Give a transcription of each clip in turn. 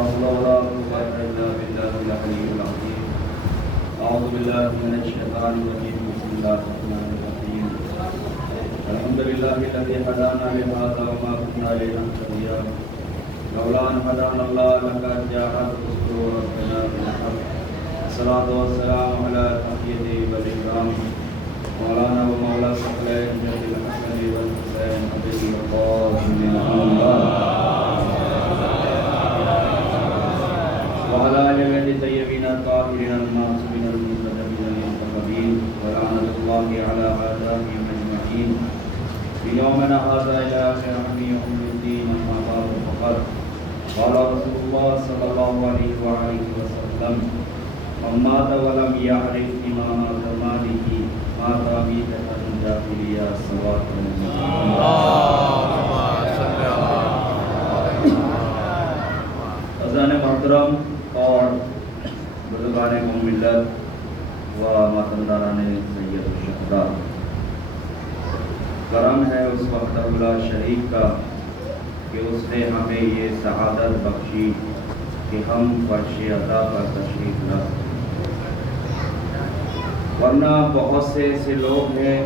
حول ولا قوة إلا بالله العلي العظيم. أعوذ بالله من الشيطان الرجيم. بسم الله الرحمن الرحيم. الحمد لله الذي هدانا لهذا وما كنا لنهتدي لولا أن هدانا الله لقد جاءت رسل ربنا بالحق. الصلاة والسلام على سيد والإكرام مولانا ومولا ثقلين جد الحسن والحسين أبي القاسم الله وعلى آل بيت الطيبين الطاهرين المعصومين المنتجبين المنتخبين ولعنة الله على أعدائهم أجمعين في يومنا هذا إلى آخر يوم الدين. أما بعد فقد قال رسول الله صلى الله عليه وآله وسلم: من مات ولم يعرف إمام زمانه مات ميتة جاهلية صلوات خزان محترم اور بزرگان قوم ملت و ماتمداران سید الشہداء، کرم ہے اس وقت اللہ شریف کا کہ اس نے ہمیں یہ سعادت بخشی کہ ہم فرش عطا پر تشریف رکھ. ورنہ بہت سے ایسے لوگ ہیں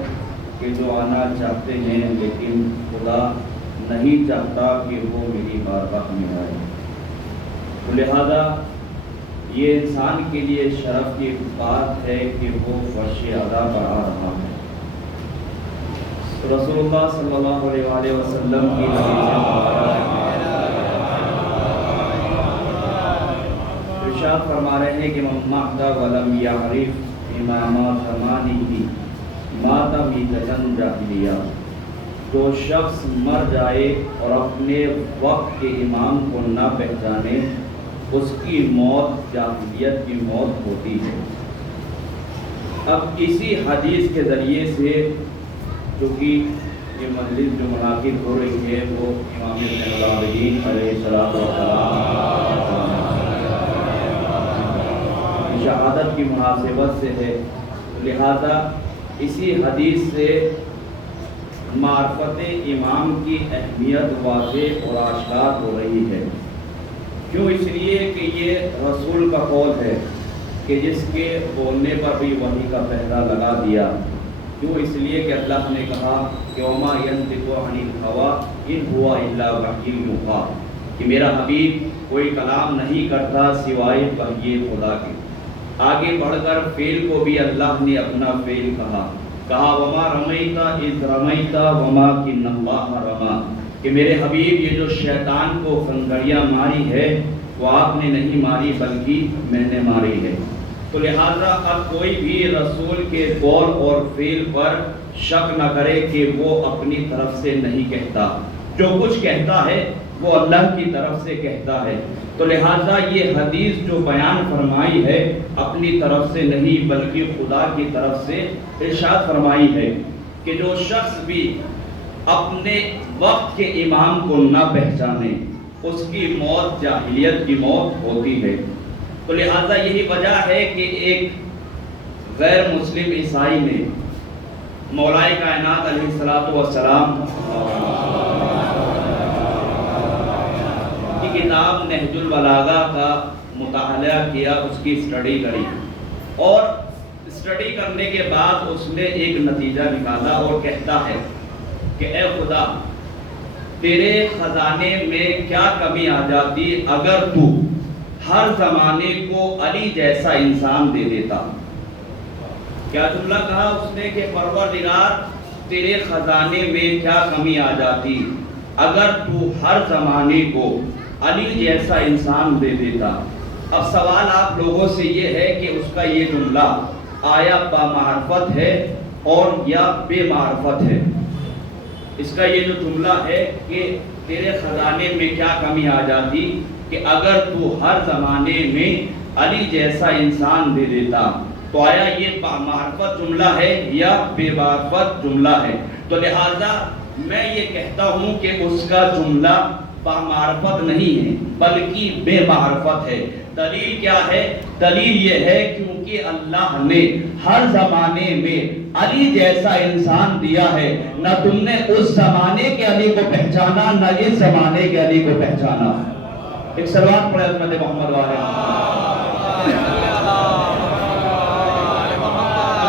کہ جو آنا چاہتے ہیں لیکن خدا نہیں چاہتا کہ وہ میری بارگاہ میں آئے. لہذا یہ انسان کے لیے شرف کی بات ہے کہ وہ فرش عطا پر آ رہا ہے. رسول اللہ صلی اللہ علیہ وسلم کی ارشاد فرما رہے ہیں کہ من مات ولم یعرف امام زمانہ مات میتۃ جاہلیہ. جو شخص مر جائے اور اپنے وقت کے امام کو نہ پہچانے اس کی موت جاہلیت کی موت ہوتی ہے. اب اسی حدیث کے ذریعے سے چونکہ یہ مجلس جو منعقد ہو رہی ہے وہ امام ابن العابدین علیہ السلام شہادت کی مناسبت سے ہے. لہذا اسی حدیث سے معرفت امام کی اہمیت واضح اور آشکار ہو رہی ہے. کیوں؟ اس لیے کہ یہ رسول کا قول ہے کہ جس کے بولنے پر بھی وحی کا پہرا لگا دیا. کیوں؟ اس لیے کہ اللہ نے کہا کہ وما ينطق عن الهوى ان هو الا وحی یوحی، کہ میرا حبیب کوئی کلام نہیں کرتا سوائے وحی خدا کے. آگے بڑھ کر فعل کو بھی اللہ نے اپنا فعل کہا وما رمیت اذ رمیت ولکن اللہ رمی، کہ میرے حبیب یہ جو شیطان کو خنجریاں ماری ہے وہ آپ نے نہیں ماری بلکہ میں نے ماری ہے. تو لہذا اب کوئی بھی رسول کے قول اور فعل پر شک نہ کرے کہ وہ اپنی طرف سے نہیں کہتا. جو کچھ کہتا ہے وہ اللہ کی طرف سے کہتا ہے. تو لہذا یہ حدیث جو بیان فرمائی ہے اپنی طرف سے نہیں بلکہ خدا کی طرف سے ارشاد فرمائی ہے کہ جو شخص بھی اپنے وقت کے امام کو نہ پہچانے اس کی موت جاہلیت کی موت ہوتی ہے. تو لہذا یہی وجہ ہے کہ ایک غیر مسلم عیسائی نے مولائے کائنات علیہ السلام کی کتاب نہج البلاغہ کا مطالعہ کیا، اس کی اسٹڈی کری اور اسٹڈی کرنے کے بعد اس نے ایک نتیجہ نکالا اور کہتا ہے کہ اے خدا تیرے خزانے میں کیا کمی آ جاتی اگر تو ہر زمانے کو علی جیسا انسان دے دیتا. کیا جملہ کہا اس نے کہ پروردگار تیرے خزانے میں کیا کمی آ جاتی اگر تو ہر زمانے کو علی جیسا انسان دے دیتا. اب سوال آپ لوگوں سے یہ ہے کہ اس کا یہ جملہ آیا با معرفت ہے اور یا بے معرفت ہے؟ اس کا یہ جو جملہ ہے کہ تیرے خزانے میں کیا کمی آ جاتی کہ اگر تو ہر زمانے میں علی جیسا انسان دے دیتا، تو آیا یہ معرفت جملہ ہے یا بے معرفت جملہ ہے؟ تو لہذا میں یہ کہتا ہوں کہ اس کا جملہ معرفت نہیں ہے بلکہ بے معرفت ہے. دلیل کیا ہے؟ دلیل یہ ہے کیونکہ اللہ نے ہر زمانے میں علی جیسا انسان دیا ہے. نہ تم نے اس زمانے کے علی کو پہچانا نہ اس زمانے کے علی کو پہچانا. ایک صلوات پڑھے حضرت محمد والے محمد۔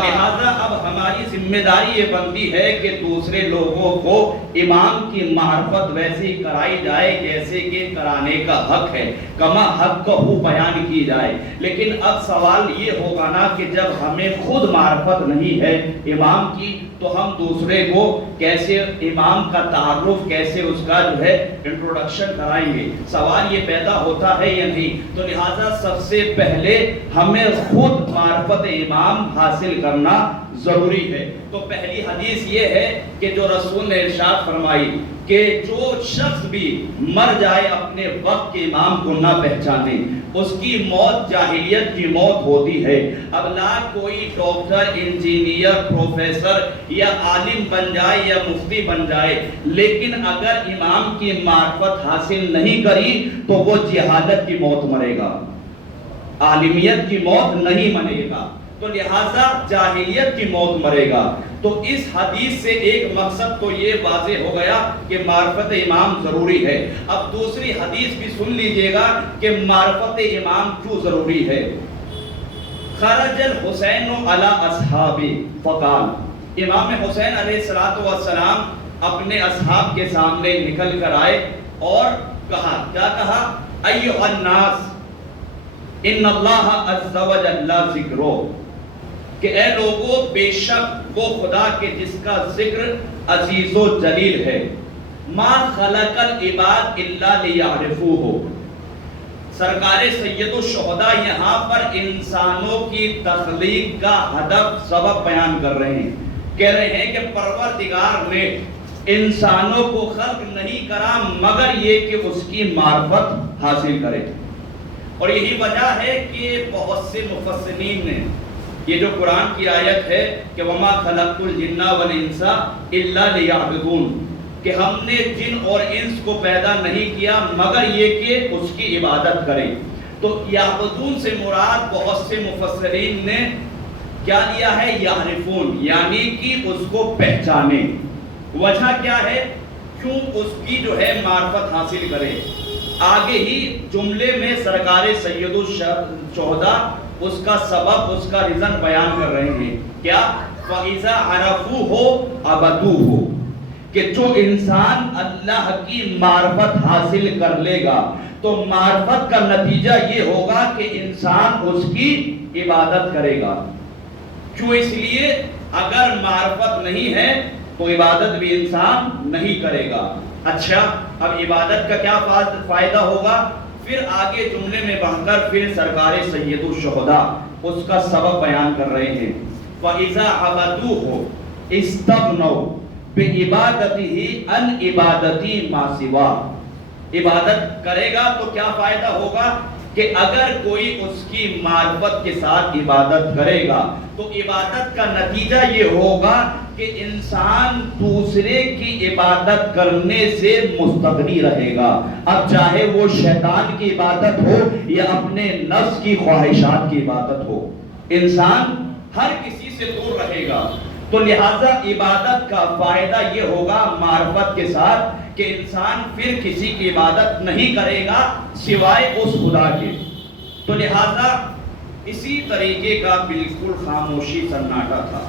لہذا اب ہماری ذمہ داری یہ بنتی ہے کہ دوسرے لوگوں کو امام کی معرفت ویسی کرائی جائے جیسے کہ کرانے کا حق ہے، کما حق کو بیان کی جائے۔ لیکن اب سوال یہ ہوگا نا کہ جب ہمیں خود معرفت نہیں ہے امام کی تو ہم دوسرے کو کیسے امام کا تعارف، کیسے اس کا جو ہے انٹروڈکشن کرائیں گے؟ سوال یہ پیدا ہوتا ہے یا نہیں؟ تو لہٰذا سب سے پہلے ہمیں خود معرفت امام حاصل کرنا ضروری ہے۔ تو پہلی حدیث یہ ہے کہ جو رسول نے ارشاد فرمائی کہ جو شخص بھی مر جائے اپنے وقت کے امام کو نہ پہچانے، اس کی موت جاہلیت کی موت ہوتی ہے۔ اب نہ کوئی ڈاکٹر، انجینئر، پروفیسر یا عالم بن جائے یا مفتی بن جائے، لیکن اگر امام کی معرفت حاصل نہیں کری تو وہ جہالت کی موت مرے گا، عالمیت کی موت نہیں مرے گا، تو لہٰذا جاہلیت کی موت مرے گا۔ تو اس حدیث سے ایک مقصد تو یہ واضح ہو گیا کہ معرفت امام ضروری ہے۔ اب دوسری حدیث بھی سن لیجئے گا کہ معرفت امام کیوں ضروری ہے۔ خرج الحسین علی اصحابہ فقال، امام حسین علیہ السلام اپنے اصحاب کے سامنے نکل کر آئے اور کہا، کیا کہا؟ ایھا الناس ان اللہ عز وجل ذکرہ، کہ اے لوگو بے شک وہ خدا کے جس کا ذکر عزیز و جلیل ہے، ما خلق العباد الا لیعرفوہ، سرکار سید الشہداء یہاں پر انسانوں کی تخلیق کا ہدف سبب بیان کر رہے ہیں، کہہ رہے ہیں کہ پروردگار نے انسانوں کو خلق نہیں کرا مگر یہ کہ اس کی معرفت حاصل کرے۔ اور یہی وجہ ہے کہ بہت سے مفسرین نے یہ جو قرآن کی آیت ہے کہ وما خلقت الجن والانس الا لیعبدون، کہ ہم نے جن اور انس کو پیدا نہیں کیا مگر یہ کہ اس کی عبادت کریں، تو یعبدون سے مراد بہت سے مفسرین نے کیا لیا ہے؟ یعرفون، یعنی کہ اس کو پہچانے۔ وجہ کیا ہے؟ کیوں اس کی جو ہے معرفت حاصل کرے؟ آگے ہی جملے میں سرکار سید الشہداء اس کا سبب، اس کا ریزن بیان کر رہے ہیں، کیا؟ فَإِذَا عَرَفُوهُ عَبَدُوهُ، کہ جو انسان اللہ کی معرفت حاصل کر لے گا تو معرفت کا نتیجہ یہ ہوگا کہ انسان اس کی عبادت کرے گا۔ کیوں؟ اس لیے اگر معرفت نہیں ہے تو عبادت بھی انسان نہیں کرے گا۔ اچھا، اب عبادت کا کیا فائدہ ہوگا؟ پھر آگے جملے میں بڑھ کر پھر سرکار سید الشہداء اس کا سبب بیان کر رہے ہیں۔ فَإِذَا عَبَدُوهُ اسْتَغْنَوْا بِعِبَادَتِهِ عَنْ عِبَادَتِ مَا سِوَاهُ، عبادت کرے گا تو کیا فائدہ ہوگا کہ اگر کوئی اس کی معرفت کے ساتھ عبادت کرے گا تو عبادت کا نتیجہ یہ ہوگا کہ انسان دوسرے کی عبادت کرنے سے مستغنی رہے گا، اب چاہے وہ شیطان کی عبادت ہو یا اپنے نفس کی خواہشات کی عبادت ہو، انسان ہر کسی سے دور رہے گا۔ تو لہٰذا عبادت کا فائدہ یہ ہوگا معرفت کے ساتھ کہ انسان پھر کسی کی عبادت نہیں کرے گا سوائے اس خدا کے۔ تو لہٰذا اسی طریقے کا بالکل خاموشی سناٹا تھا،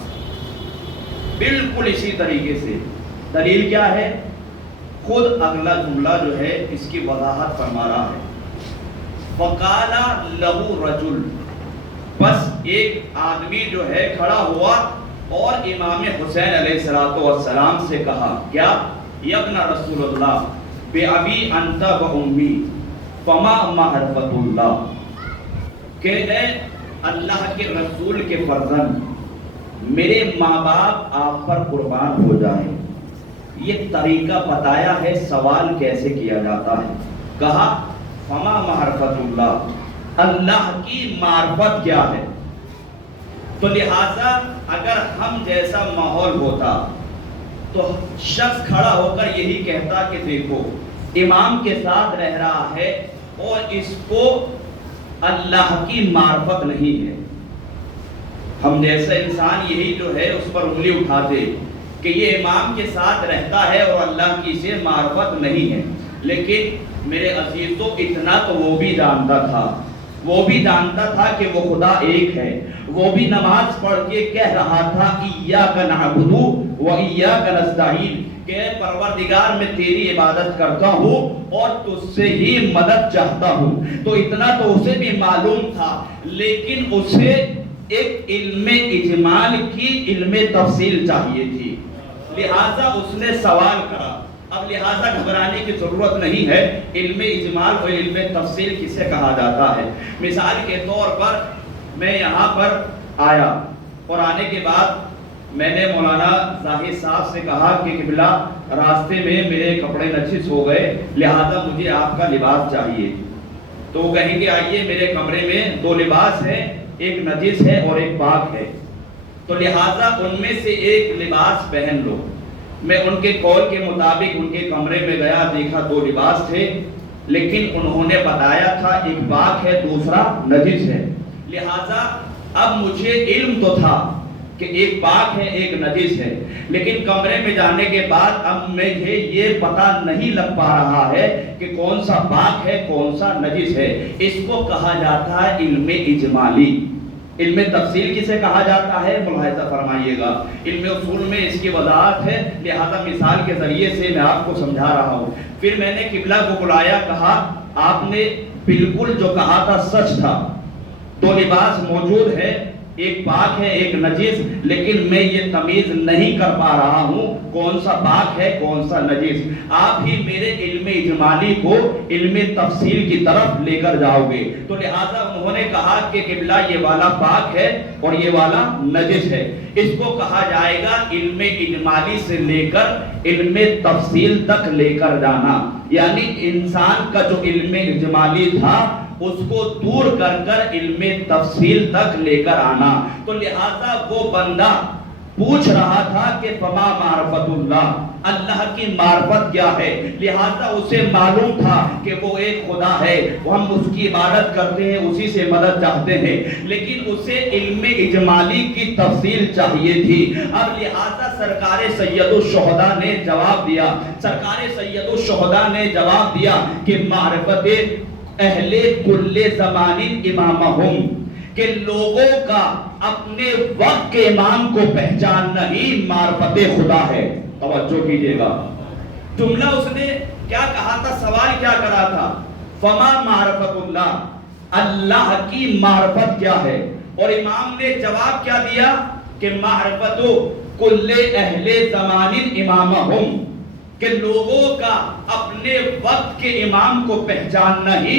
بالکل اسی طریقے سے۔ دلیل کیا ہے؟ خود اگلا جملہ جو ہے اس کی وضاحت فرما رہا ہے۔ وَقَالَ لَهُ رَجُلٌ، بس ایک آدمی جو ہے کھڑا ہوا اور امام حسین علیہ السلام سے کہا، کیا؟ یبن رسول اللہ بِأَبِي أَنْتَ وَأُمِّي فَمَا مَعْرِفَةُ اللَّهِ، کہ اے اللہ کے رسول کے فرزند، میرے ماں باپ آپ پر قربان ہو جائیں، یہ طریقہ بتایا ہے سوال کیسے کیا جاتا ہے۔ کہا فما معرفت اللہ، اللہ کی معرفت کیا ہے؟ تو لہٰذا اگر ہم جیسا ماحول ہوتا تو شخص کھڑا ہو کر یہی کہتا کہ دیکھو امام کے ساتھ رہ رہا ہے اور اس کو اللہ کی معرفت نہیں ہے۔ ہم جیسا انسان یہی جو ہے اس پر انگلی اٹھاتے کہ یہ امام کے ساتھ رہتا ہے اور اللہ کی اسے معرفت نہیں ہے، لیکن میرے عزیزوں اتنا تو وہ بھی جانتا تھا کہ وہ خدا ایک ہے. وہ بھی نماز پڑھ کے کہہ رہا تھا ایاک نعبد و ایاک نستعین، کہ اے پروردگار میں تیری عبادت کرتا ہوں اور تجھ سے ہی مدد چاہتا ہوں. تو اتنا تو اسے بھی معلوم تھا، لیکن اسے ایک علم اجمال کی علم تفصیل چاہیے تھی، لہٰذا اس نے سوال کرا. اب لہٰذا گھبرانے کی ضرورت نہیں ہے. علم اجمال اور علم تفصیل کسے کہا جاتا ہے؟ مثال کے طور پر میں یہاں پر آیا اور آنے کے بعد میں نے مولانا زاہد صاحب سے کہا کہ قبلہ راستے میں میرے کپڑے نجس ہو گئے، لہذا مجھے آپ کا لباس چاہیے. تو وہ کہیں گے آئیے میرے کمرے میں 2 لباس ہیں، ایک نجس ہے اور ایک پاک ہے، تو لہٰذا ان میں سے ایک لباس پہن لو. میں ان کے قول کے مطابق ان کے کمرے میں گیا، دیکھا 2 لباس تھے، لیکن انہوں نے بتایا تھا ایک پاک ہے دوسرا نجس ہے. لہٰذا اب مجھے علم تو تھا کہ ایک پاک ہے ایک نجس ہے، لیکن کمرے میں جانے کے بعد اب مجھے یہ پتہ نہیں لگ پا رہا ہے کہ کون سا پاک ہے کون سا نجس ہے. اس کو کہا جاتا ہے علم اجمالی. علم تفصیل کسے کہا جاتا ہے؟ ملاحظہ فرمائیے گا. علم اصول میں اس کی وضاحت ہے، لہذا مثال کے ذریعے سے میں آپ کو سمجھا رہا ہوں. پھر میں نے قبلہ کو بلایا، کہا آپ نے بالکل جو کہا تھا سچ تھا، 2 لباس موجود ہے، ایک پاک ہے ایک نجس، لیکن میں یہ تمیز نہیں کر پا رہا ہوں کون سا پاک ہے کون سا نجس. آپ ہی میرے علم اجمالی کو علم تفصیل کی طرف لے کر جاؤ گے. تو لہٰذا انہوں نے کہا کہ قبلہ یہ والا پاک ہے اور یہ والا نجس ہے. اس کو کہا جائے گا علم اجمالی سے لے کر علم تفصیل تک لے کر جانا. یعنی انسان کا جو علم اجمالی تھا اس کو دور کر کر علم تفصیل تک لے کر آنا. تو لہٰذا وہ بندہ پوچھ رہا تھا کہ فما معرفت اللہ، اللہ کی معرفت کیا ہے. لہٰذا اسے معلوم تھا کہ وہ ایک خدا ہے، ہم اس کی عبادت کرتے ہیں، اسی سے مدد چاہتے ہیں، لیکن اسے علم اجمالی کی تفصیل چاہیے تھی. اب لہٰذا سرکار سید الشہداء نے جواب دیا کہ معرفت اہل کل زمان امامہم، کہ لوگوں کا اپنے وقت کے امام کو پہچاننا ہی معرفت خدا ہے. توجہ کیجئے گا، جملہ اس نے کیا کہا تھا، سوال کیا کرا تھا، فما معرفت اللہ، اللہ کی معرفت کیا ہے. اور امام نے جواب کیا دیا کہ معرفت کل اہل زمان امامہم، کہ لوگوں کا اپنے وقت کے امام کو پہچاننا ہی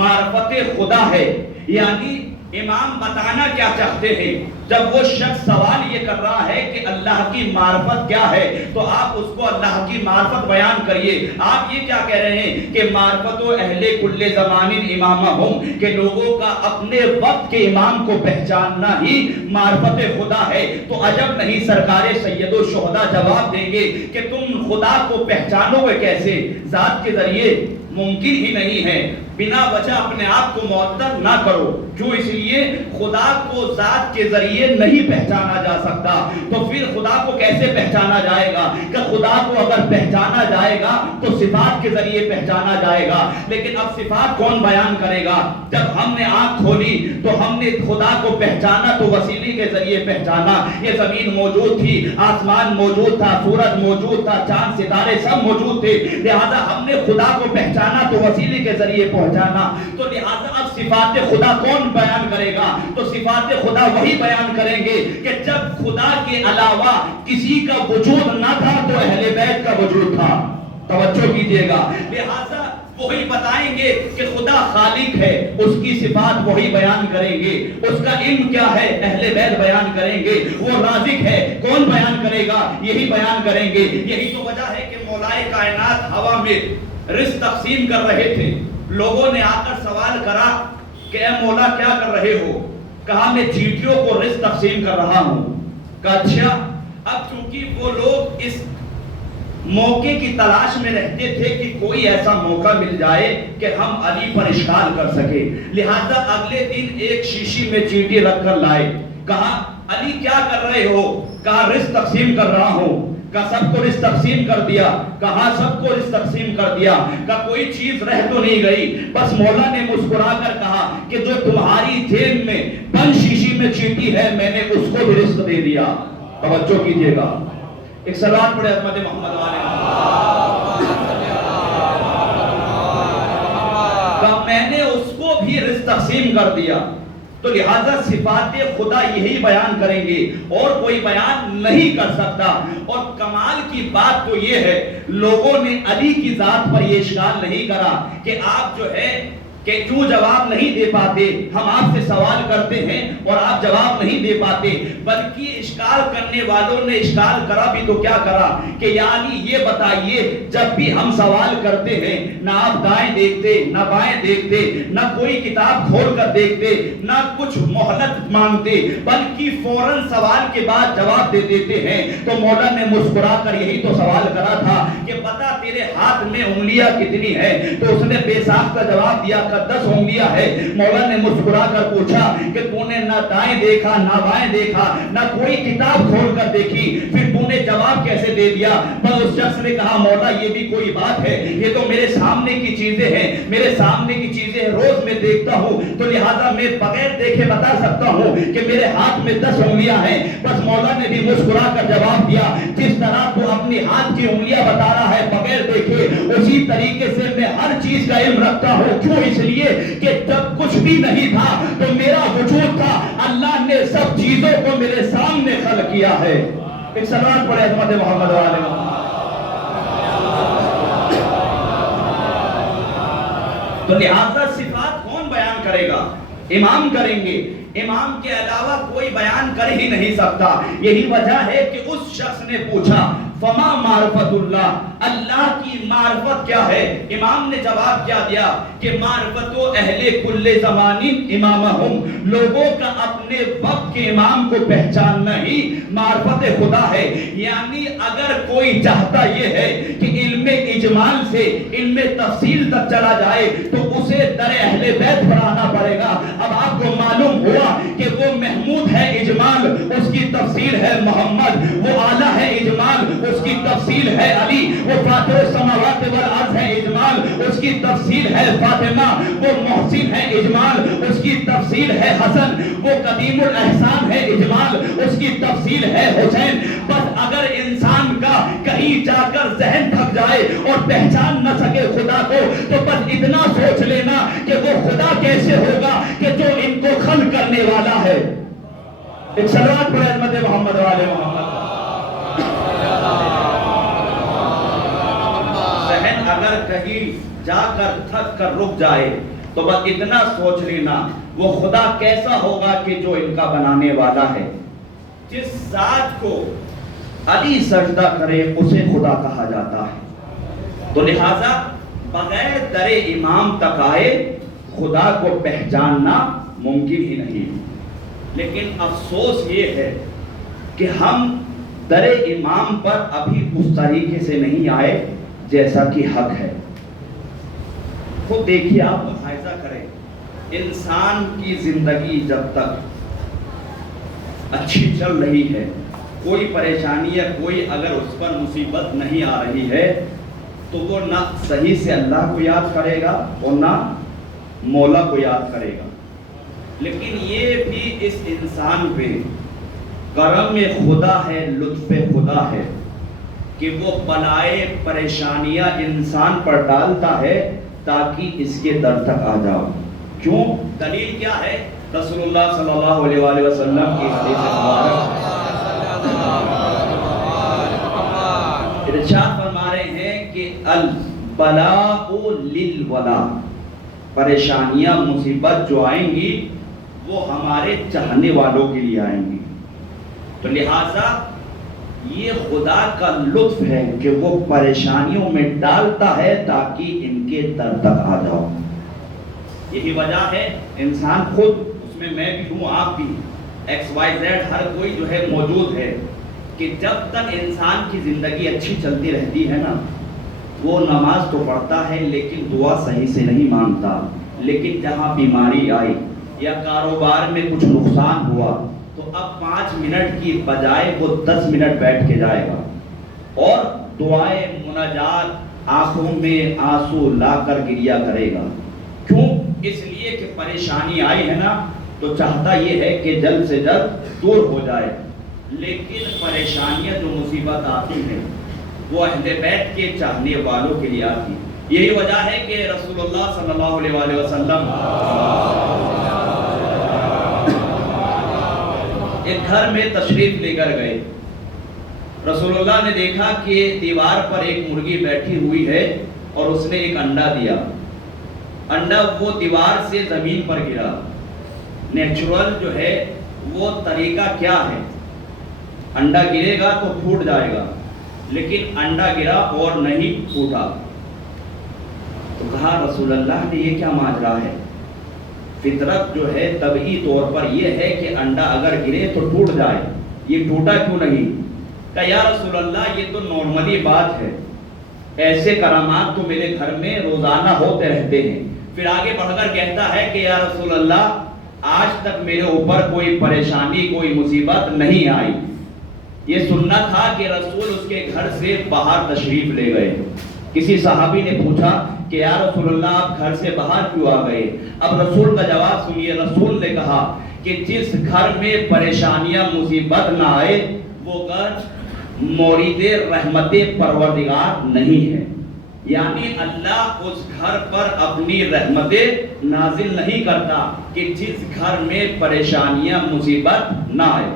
معرفت خدا ہے. یعنی امام بتانا کیا چاہتے ہیں؟ جب وہ شخص سوال یہ کر رہا ہے کہ اللہ کی معرفت کیا ہے، تو آپ اس کو اللہ کی معرفت بیان کریے. آپ یہ کیا کہہ رہے ہیں کہ معرفت اہل کل زمان امامہم، کہ لوگوں کا اپنے وقت کے امام کو پہچاننا ہی معرفت خدا ہے. تو عجب نہیں سرکار سید الشہداء جواب دیں گے کہ تم خدا کو پہچانو گے کیسے؟ ذات کے ذریعے ممکن ہی نہیں ہے. بنا وجہ اپنے آپ کو معطل نہ کرو. کیوں؟ اس لیے خدا کو ذات کے ذریعے نہیں پہچانا جا سکتا. تو پھر خدا کو کیسے پہچانا جائے گا؟ کہ خدا کو اگر پہچانا جائے گا تو صفات کے ذریعے پہچانا جائے گا. لیکن اب صفات کون بیان کرے گا؟ جب ہم نے آنکھ کھولی تو ہم نے خدا کو پہچانا تو وسیلے کے ذریعے پہچانا. یہ زمین موجود تھی، آسمان موجود تھا، سورج موجود تھا، چاند ستارے سب موجود تھے، لہذا ہم نے خدا کو پہچانا تو وسیلے کے ذریعے پہنچانا. تو لہذا اب صفات خدا کون بیان کرے گا؟ تو صفات خدا وہی بیان کریں گے کہ جب خدا کے علاوہ کسی کا وجود نہ تھا تو اہل بیت کا وجود تھا. توجہ کیجئے گا. لہذا وہی بتائیں گے کہ خدا خالق ہے، اس کی صفات وہی بیان کریں گے. اس کا علم کیا ہے؟ اہل بیت بیان کریں گے. وہ رازق ہے، کون بیان کرے گا؟ یہی بیان کریں گے. یہی تو وجہ ہے کہ مولائے کائنات ہوا میں رزق تقسیم کر رہے تھے. لوگوں نے آ کر سوال کرا کہ اے مولا کیا کر رہے ہو؟ کہا میں چیٹیوں کو رزق تقسیم کر رہا ہوں. کہا اچھا. اب چونکہ وہ لوگ اس موقع کی تلاش میں رہتے تھے کہ کوئی ایسا موقع مل جائے کہ ہم علی پر اشکال کر سکے، لہذا اگلے دن ایک شیشی میں چیٹی رکھ کر لائے. کہا علی کیا کر رہے ہو؟ کہا رزق تقسیم کر رہا ہوں. کا سب کو رزق تقسیم کر دیا. کہا سب کو رزق تقسیم کر دیا, کا کوئی چیز رہ تو نہیں گئی. بس مولا نے مسکرا کر کہا کہ جو تمہاری جیب میں بند شیشی میں چیٹی ہے میں نے اس کو بھی رزق دے دیا. توجہ کیجئے گا, ایک صلوات پڑھے حضرت محمد والے. میں نے اس کو بھی رزق تقسیم کر دیا. تو لہذا صفات خدا یہی بیان کریں گے اور کوئی بیان نہیں کر سکتا. اور کمال کی بات تو یہ ہے, لوگوں نے علی کی ذات پر یہ اشکال نہیں کرا کہ آپ جو ہے کہ کیوں جواب نہیں دے پاتے, ہم آپ سے سوال کرتے ہیں اور آپ جواب نہیں دے پاتے. بلکہ اشکال کرنے والوں نے اشکال کرا بھی تو کیا کرا کہ یعنی یہ بتائیے جب بھی ہم سوال کرتے ہیں نہ آپ دائیں دیکھتے نہ بائیں دیکھتے, نہ کوئی کتاب کھول کر دیکھتے, نہ کچھ مہلت مانگتے, بلکہ فوراً سوال کے بعد جواب دے دیتے ہیں. تو مولا نے مسکرا کر یہی تو سوال کرا تھا کہ بتا تیرے ہاتھ میں انگلیاں کتنی ہیں, تو اس نے بے ساختہ جواب دیا 10 انگلیاں ہے. مولا نے مسکرا کر پوچھا کہ تو نے نہ دائیں دیکھا نہ بائیں دیکھا نہ کوئی کتاب کھول کر دیکھی, پھر تو نے جواب کیسے دے دیا؟ بس اس شخص نے کہا مولا یہ بھی کوئی بات ہے, یہ تو میرے سامنے کی چیزیں ہیں, میرے سامنے کی چیزیں روز میں دیکھتا ہوں, تو لہذا میں بغیر دیکھے بتا سکتا ہوں کہ میرے ہاتھ میں 10 انگلیاں ہیں. بس مولا نے بھی مسکرا کر جواب دیا جس طرح تو اپنی ہاتھ کی انگلیاں بتا رہا ہے بغیر دیکھے, اسی طریقے سے میں ہر چیز کا علم رکھتا ہوں. کیوں؟ اس لیے کہ جب کچھ بھی نہیں تھا تو میرا وجود تھا, اللہ نے سب چیزوں کو میرے سامنے خلق کیا ہے. ایک صلوات پڑھے حضرت محمد والے. تو لہذا صفات کون بیان کرے گا؟ امام کریں گے. امام کے علاوہ کوئی بیان کر ہی نہیں سکتا. یہی وجہ ہے کہ اس شخص نے پوچھا فما معرفت اللہ, اللہ کی معرفت کیا ہے؟ امام نے جواب کیا دیا کہ معرفت و اہل کل زمان امامہم, لوگوں کا اپنے وقت کے امام کو پہچاننا ہی معرفت خدا ہے. یعنی اگر کوئی چاہتا یہ ہے کہ علم اجمال سے علم تفصیل تک چلا جائے تو اسے در اہل بیت پر آنا پڑے گا. اب آپ کو معلوم ہوا کہ وہ محمود ہے اجمال, اس کی تفصیل ہے محمد, وہ اعلیٰ ہے اجمال, اس کی تفصیل ہے علی, وہ فاتح السماوات والارض ہے اجمال, اس کی تفصیل ہے فاطمہ, وہ محسن ہے اجمال, اس کی تفصیل ہے حسن, وہ قدیم الاحسان ہے اجمال, اس کی تفصیل ہے حسین. بس اگر انسان کا کہیں جا کر ذہن تھک جائے اور پہچان نہ سکے خدا کو, تو بس اتنا سوچ لینا کہ وہ خدا کیسے ہوگا کہ جو ان کو خلق کرنے والا ہے. ایک صلوات پڑھے حضرت محمد والے محمد. ذہن اگر کہیں جا کر تھک کر رک جائے تو بس اتنا سوچ لینا وہ خدا کیسا ہوگا کہ جو ان کا بنانے والا ہے. جس ذات کو علی سجدہ کرے اسے خدا کہا جاتا ہے. تو لہذا بغیر در امام تک آئے خدا کو پہچاننا ممکن ہی نہیں. لیکن افسوس یہ ہے کہ ہم در امام پر ابھی اس طریقے سے نہیں آئے جیسا کہ حق ہے. خود دیکھیے, آپ ملاحظہ کریں, انسان کی زندگی جب تک اچھی چل رہی ہے, کوئی پریشانی یا کوئی اگر اس پر مصیبت نہیں آ رہی ہے, تو وہ نہ صحیح سے اللہ کو یاد کرے گا اور نہ مولا کو یاد کرے گا. لیکن یہ بھی اس انسان پہ کرم خدا ہے, لطف خدا ہے کہ وہ بلائے پریشانیاں انسان پر ڈالتا ہے تاکہ اس کے در تک آ جاؤ. کیوں؟ دلیل کیا ہے؟ رسول اللہ صلی اللہ علیہ وآلہ وسلم کی حدیث مبارک ارشاد فرما رہے ہیں کہ البلاء للولا, پریشانیاں مصیبت جو آئیں گی وہ ہمارے چاہنے والوں کے لیے آئیں گی. تو لہٰذا یہ خدا کا لطف ہے کہ وہ پریشانیوں میں ڈالتا ہے تاکہ ان کے در تک آ جاؤ. یہی وجہ ہے انسان خود, اس میں میں بھی ہوں, آپ بھی, XYZ ہر کوئی جو ہے موجود ہے, کہ جب تک انسان کی زندگی اچھی چلتی رہتی ہے نا, وہ نماز تو پڑھتا ہے لیکن دعا صحیح سے نہیں مانگتا. لیکن جہاں بیماری آئی یا کاروبار میں کچھ نقصان ہوا تو اب 5 منٹ کی بجائے وہ 10 منٹ بیٹھ کے جائے گا. اور دعائے مناجات آنکھوں میں آنسو لا کر گریا کرے گا. کیوں؟ اس لیے کہ پریشانی آئی ہے نا تو چاہتا یہ ہے کہ جلد سے جلد دور ہو جائے. لیکن پریشانیاں جو مصیبت آتی ہیں وہ اہل بیت کے چاہنے والوں کے لیے آتی. یہی وجہ ہے کہ رسول اللہ صلی اللہ علیہ وآلہ وسلم ایک گھر میں تشریف لے کر گئے. رسول اللہ نے دیکھا کہ دیوار پر ایک مرغی بیٹھی ہوئی ہے اور اس نے ایک انڈا دیا. انڈا وہ دیوار سے زمین پر گرا. نیچرل جو ہے وہ طریقہ کیا ہے؟ انڈا گرے گا تو پھوٹ جائے گا، لیکن انڈا گرا اور نہیں پھوٹا. تو کہا رسول اللہ نے یہ کیا ماجرا ہے؟ فطرت جو ہے طبعی طور پر یہ ہے کہ انڈا اگر گرے تو ٹوٹ جائے، یہ ٹوٹا کیوں نہیں؟ کہا یا رسول اللہ یہ تو نارملی بات ہے، ایسے کرامات تو میرے گھر میں روزانہ ہوتے رہتے ہیں. پھر آگے بڑھ کر کہتا ہے کہ یا رسول اللہ آج تک میرے اوپر کوئی پریشانی کوئی مصیبت نہیں آئی. یہ سننا تھا کہ رسول اس کے گھر سے باہر تشریف لے گئے. کسی صحابی نے پوچھا کہ یا رسول اللہ آپ گھر سے باہر کیوں آ گئے؟ اب رسول کا جواب سنیے. رسول نے کہا کہ جس گھر میں پریشانیاں مصیبت نہ آئے وہ گھر مورد رحمت پروردگار نہیں ہے. یعنی اللہ اس گھر پر اپنی رحمت نازل نہیں کرتا کہ جس گھر میں پریشانیاں مصیبت نہ آئے.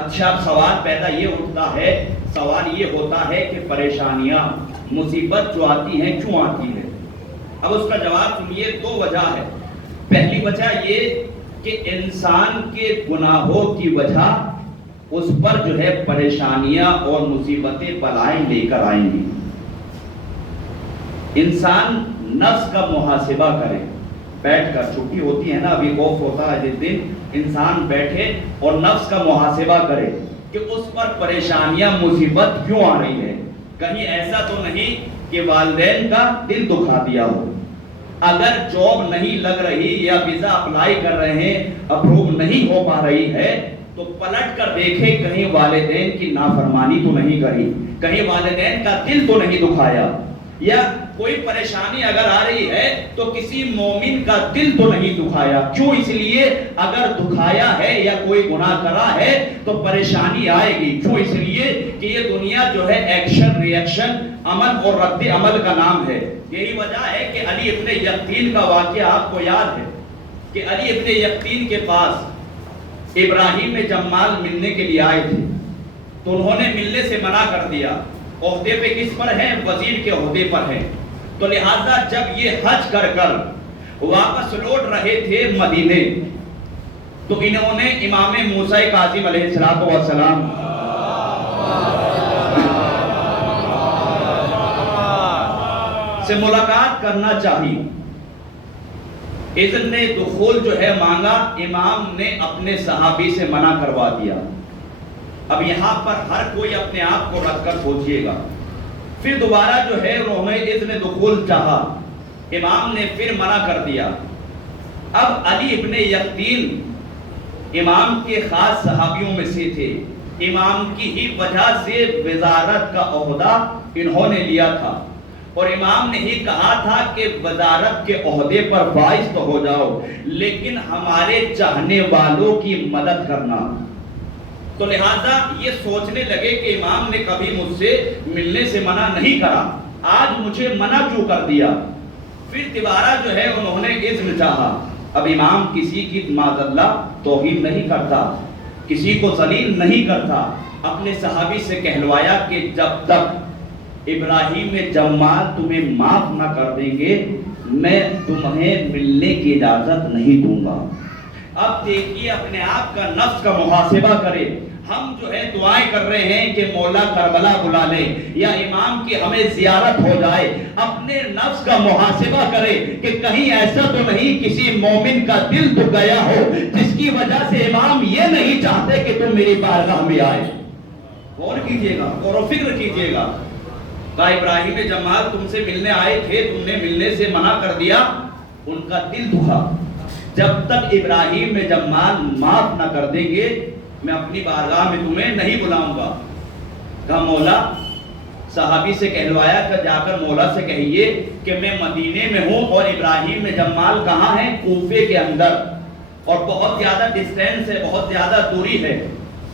اچھا سوال پیدا یہ اٹھتا ہے، سوال یہ ہوتا ہے کہ پریشانیاں مصیبت جو آتی ہیں کیوں آتی ہے؟ اب اس کا جواب سنیے. دو وجہ ہے. پہلی وجہ یہ کہ انسان کے گناہوں کی وجہ اس پر جو ہے پریشانیاں اور مصیبتیں بلائیں لے کر آئیں گی. انسان نفس کا محاسبہ کرے. بیٹھ کر چھٹی ہوتی ہے نا، ابھی آف ہوتا ہے جس دن، انسان بیٹھے اور نفس کا محاسبہ کرے کہ اس پر پریشانیاں مصیبت کیوں آ رہی ہے. کہیں ایسا تو نہیں کہ والدین کا دل دکھا دیا ہو. اگر جاب نہیں لگ رہی یا ویزا اپلائی کر رہے ہیں اپروو نہیں ہو پا رہی ہے تو پلٹ کر دیکھیں کہیں والدین کی نافرمانی تو نہیں کری، کہیں والدین کا دل تو نہیں دکھایا. یا کوئی پریشانی اگر آ رہی ہے تو کسی مومن کا دل تو نہیں دکھایا. کیوں؟ اس لیے اگر دکھایا ہے یا کوئی گناہ کرا ہے تو پریشانی آئے گی. کیوں؟ اس لیے کہ یہ دنیا جو ہے ایکشن ریئیکشن عمل اور رد عمل کا نام ہے. یہی وجہ ہے کہ علی ابن یقطین کا واقعہ آپ کو یاد ہے کہ علی ابن یقطین کے پاس ابراہیم جمال ملنے کے لیے آئے تھے تو انہوں نے ملنے سے منع کر دیا. عہدے پہ کس پر ہیں؟ وزیر کے عہدے پر ہیں. تو لہذا جب یہ حج کر کر واپس لوٹ رہے تھے مدینے تو انہوں نے امام موسیٰ کاظم علیہ السلام سے ملاقات کرنا چاہی. اذن دخول جو ہے مانگا، امام نے اپنے صحابی سے منع کروا دیا. اب یہاں پر ہر کوئی اپنے آپ کو رکھ کر سوچئے گا. پھر دوبارہ جو ہے انہوں نے اذن دخول چاہا، امام نے پھر منع کر دیا. اب علی ابن یقطین امام کے خاص صحابیوں میں سے تھے. امام کی ہی وجہ سے وزارت کا عہدہ انہوں نے لیا تھا اور امام نے ہی کہا تھا کہ وزارت کے عہدے پر فائز تو ہو جاؤ لیکن ہمارے چاہنے والوں کی مدد کرنا. تو لہذا یہ سوچنے لگے کہ امام نے کبھی مجھ سے ملنے سے منع نہیں کرا، آج مجھے منع کیوں کر دیا. پھر دوبارہ جو ہے انہوں نے اذن چاہا. اب امام کسی کی معاذ اللہ توہین نہیں کرتا، کسی کو ذلیل نہیں کرتا. اپنے صحابی سے کہلوایا کہ جب تک ابراہیم جمال تمہیں معاف نہ کر دیں گے میں تمہیں ملنے کی اجازت نہیں دوں گا. اب دیکھیے اپنے آپ کا نفس کا محاسبہ کرے. ہم جو ہے دعائیں کر رہے ہیں کہ مولا کربلا بلا لے یا امام کی ہمیں زیارت ہو جائے. اپنے نفس کا محاسبہ کرے کہ کہیں ایسا تو نہیں کسی مومن کا دل دکھ گیا ہو جس کی وجہ سے امام یہ نہیں چاہتے کہ تم میری بارگاہ میں آئے. غور کیجئے گا، غور و فکر کیجئے گا. کہا ابراہیم جمال تم سے ملنے آئے تھے، تم نے ملنے سے منع کر دیا، ان کا دل دکھا. جب تک ابراہیم جمال معاف نہ کر دیں گے میں اپنی بارگاہ میں تمہیں نہیں بلاؤں گا. کہا مولا صحابی سے کہلوایا کہ جا کر مولا سے کہیے کہ میں مدینے میں ہوں اور ابراہیم میں جمال کہاں ہے؟ کوفے کے اندر، اور بہت زیادہ ڈسٹینس ہے، بہت زیادہ دوری ہے،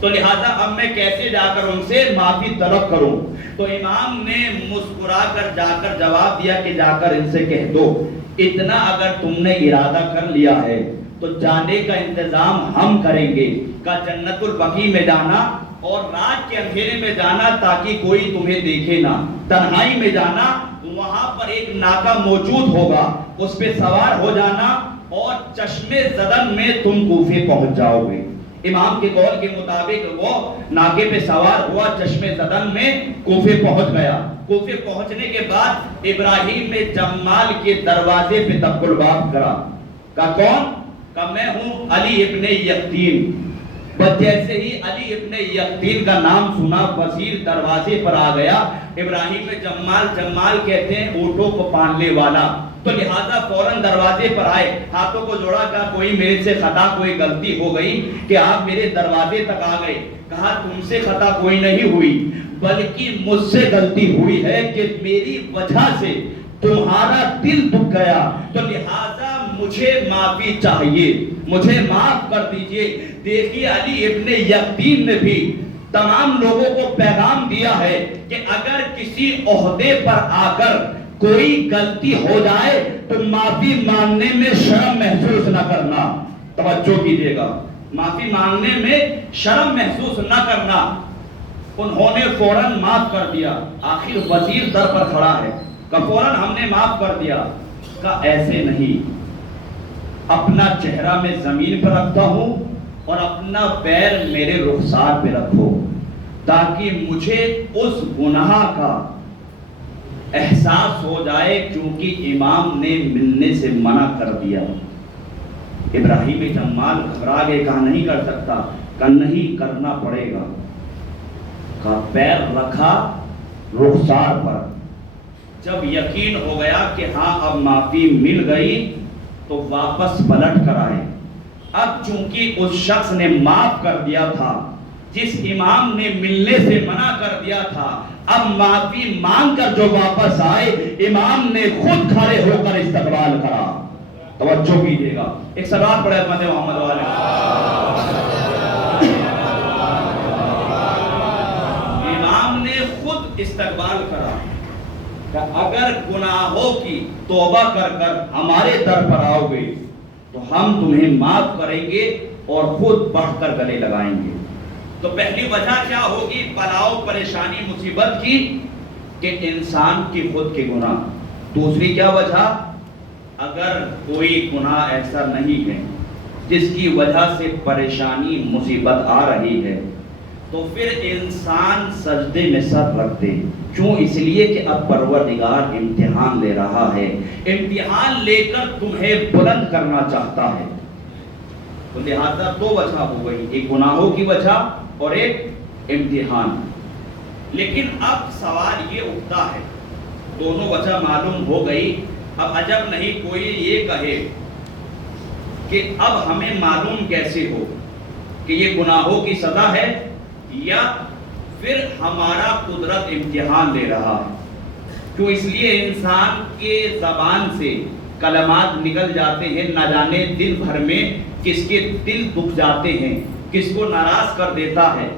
تو لہٰذا اب میں کیسے جا کر ان سے معافی طلب کروں؟ تو امام نے مسکرا کر جا کر جواب دیا کہ جا کر ان سے کہہ دو اتنا اگر تم نے ارادہ کر لیا ہے تو جانے کا انتظام ہم کریں گے، کا جنت البقیع میں جانا اور رات کے اندھیرے میں جانا تاکہ کوئی تمہیں دیکھے نہ، تنہائی میں جانا، وہاں پر ایک ناکہ موجود ہوگا اس پہ سوار ہو جانا اور چشمے زدن میں تم کوفے پہنچ جاؤ گے۔ امام کے قول کے مطابق وہ ناکے پہ سوار ہوا، چشمے زدن میں کوفے پہنچ گیا۔ کوفے پہنچنے کے بعد ابراہیم نے جمال کے دروازے پہ دق الباب کرا، کہا کون؟ کہا میں ہوں علی ابن یقطین۔ بس جیسے ہی علی ابن یقطین کا نام سنا وزیر دروازے پر آ گیا۔ ابراہیم جمال، جمال کہتے ہیں اونٹوں کو پالنے والا، تو لہٰذا فوراً دروازے پر آئے، ہاتھوں کو جوڑا، کہا کوئی میرے سے خطا، کوئی غلطی ہو گئی کہ آپ میرے دروازے تک آ گئے؟ کہا تم سے خطا کوئی نہیں ہوئی بلکہ مجھ سے غلطی ہوئی ہے کہ میری وجہ سے تمہارا دل دکھ گیا، تو لہٰذا مجھے معافی چاہیے، مجھے معاف کر دیجئے۔ دیکھیے علی ابن یقطین نے بھی تمام لوگوں کو پیغام دیا ہے کہ اگر کسی عہدے پر آ کر کوئی غلطی ہو جائے تو معافی مانگنے میں شرم محسوس نہ کرنا۔ توجہ کیجئے گا، معافی مانگنے میں شرم محسوس نہ کرنا۔ انہوں نے فوراً معاف کر دیا۔ آخر وزیر در پر کھڑا ہے، کہ فوراً ہم نے معاف کر دیا۔ کہ ایسے نہیں، اپنا چہرہ میں زمین پر رکھتا ہوں اور اپنا پیر میرے رخسار پہ رکھو تاکہ مجھے اس گناہ کا احساس ہو جائے کیونکہ امام نے ملنے سے منع کر دیا۔ ابراہیم جمال گھبرا گئے، کہا نہیں کر سکتا، کہا نہیں کرنا پڑے گا۔ کہا پیر رکھا رخسار پر۔ جب یقین ہو گیا کہ ہاں اب معافی مل گئی تو واپس پلٹ کر آئے۔ اب چونکہ اس شخص نے معاف کر دیا تھا، جس امام نے ملنے سے منع کر دیا تھا، اب معافی مانگ کر جو واپس آئے، امام نے خود کھڑے ہو کر استقبال کرا۔ توجہ کیجئے گا، ایک صلوات پڑھے حضرت محمد والے۔ امام نے خود استقبال کرا کہ اگر گناہوں کی توبہ کر کر ہمارے در پر آؤ گے تو ہم تمہیں معاف کریں گے اور خود بڑھ کر گلے لگائیں گے۔ تو پہلی وجہ کیا ہوگی بلاؤ پریشانی مصیبت کی؟ کہ انسان کی خود کے گناہ۔ دوسری کیا وجہ؟ اگر کوئی گناہ ایسا نہیں ہے جس کی وجہ سے پریشانی مصیبت آ رہی ہے تو پھر انسان سجدے میں سر رکھ دے۔ کیوں؟ اس لیے کہ اب پروردگار امتحان لے رہا ہے، امتحان لے کر تمہیں بلند کرنا چاہتا ہے۔ تو لہذا دو وجہ ہو گئی، ایک گناہوں کی وجہ اور ایک امتحان۔ لیکن اب سوال یہ اٹھتا ہے، دونوں وجہ معلوم ہو گئی، اب عجب نہیں کوئی یہ کہے کہ اب ہمیں معلوم کیسے ہو کہ یہ گناہوں کی سزا ہے یا پھر ہمارا قدرت امتحان لے رہا ہے؟ کیوں؟ اس لیے انسان کے زبان سے کلمات نکل جاتے ہیں، نہ جانے دل بھر میں کس کے دل دکھ جاتے ہیں، کس کو ناراض کر دیتا ہے۔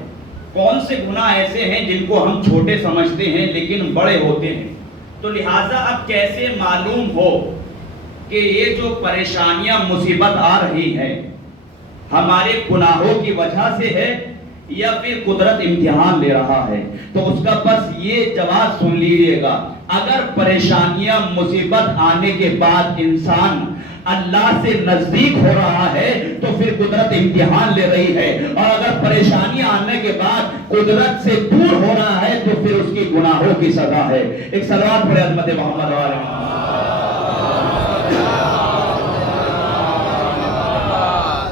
کون سے گناہ ایسے ہیں جن کو ہم چھوٹے سمجھتے ہیں لیکن بڑے ہوتے ہیں؟ تو لہٰذا اب کیسے معلوم ہو کہ یہ جو پریشانیاں مصیبت آ رہی ہے ہمارے گناہوں کی وجہ سے ہے یا پھر قدرت امتحان لے رہا ہے؟ تو اس کا بس یہ جواب سن لیجیے گا، اگر پریشانیاں مصیبت آنے کے بعد انسان اللہ سے نزدیک ہو رہا ہے تو پھر قدرت امتحان لے رہی ہے، اور اگر پریشانیاں آنے کے بعد قدرت سے دور ہو رہا ہے تو پھر اس کی گناہوں کی سزا ہے۔ ایک صلوات پڑھے حضرت محمد والے۔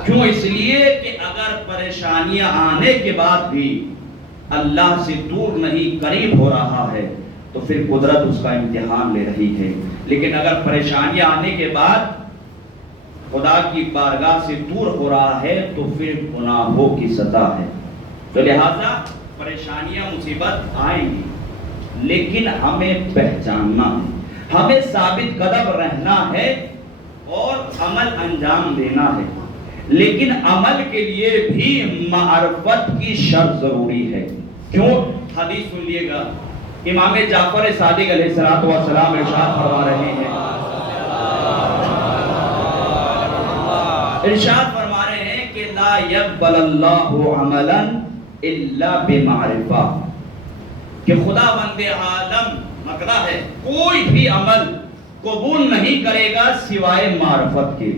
کیوں؟ اس لیے کہ اگر پریشانیاں آنے کے بعد بھی اللہ سے دور نہیں قریب ہو رہا ہے تو پھر قدرت اس کا امتحان لے رہی ہے۔ لیکن اگر پریشانیاں آنے کے بعد خدا کی بارگاہ سے دور ہو رہا ہے تو پھر گناہوں کی سزا ہے۔ تو لہٰذا پریشانیاں مصیبت آئیں گی، لیکن ہمیں پہچاننا ہے، ہمیں ثابت قدم رہنا ہے اور عمل انجام دینا ہے، لیکن عمل کے لیے بھی معرفت کی شرط ضروری ہے۔ کیوں؟ حدیث سن لیے گا، امام جعفر صادق علیہ السلام ارشاد فرما رہے ہیں، ارشاد فرما رہے ہیں کہ لا يقبل اللہ عملا الا بمعرفہ، کہ خدا بند عالم مقدہ ہے کوئی بھی عمل قبول نہیں کرے گا سوائے معرفت کے،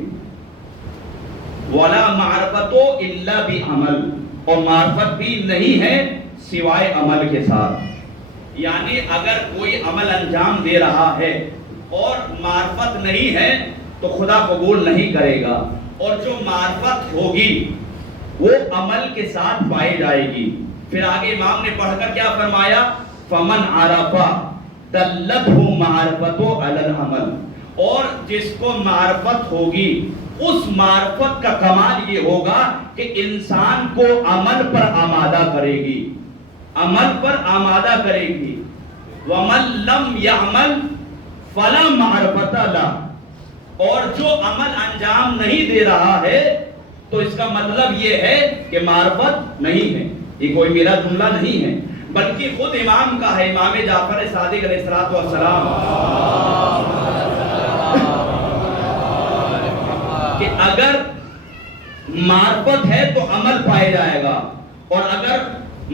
ولا معرفت الا بعمل، اور معرفت بھی نہیں ہے سوائے عمل کے ساتھ۔ یعنی اگر کوئی عمل انجام دے رہا ہے اور معرفت نہیں ہے تو خدا قبول نہیں کرے گا، اور جو معرفت ہوگی وہ عمل کے ساتھ پائی جائے گی۔ پھر آگے امام نے پڑھ کر کیا فرمایا؟ فمن عرفا دلتہ معرفتہ علی العمل، اور جس کو معرفت ہوگی اس معرفت کا کمال یہ ہوگا کہ انسان کو عمل پر آمادہ کرے گی، عمل پر آمادہ کرے گی۔ وَمَن لَّمْ يَعْمَلْ فَلَا مَعْرِفَةَ لَهُ، اور جو عمل انجام نہیں دے رہا ہے تو اس کا مطلب یہ ہے کہ معرفت نہیں ہے۔ یہ کوئی میرا جملہ نہیں ہے بلکہ خود امام کا ہے، امام جعفر صادق علیہ السلام، کہ اگر معرفت ہے تو عمل پایا جائے گا، اور اگر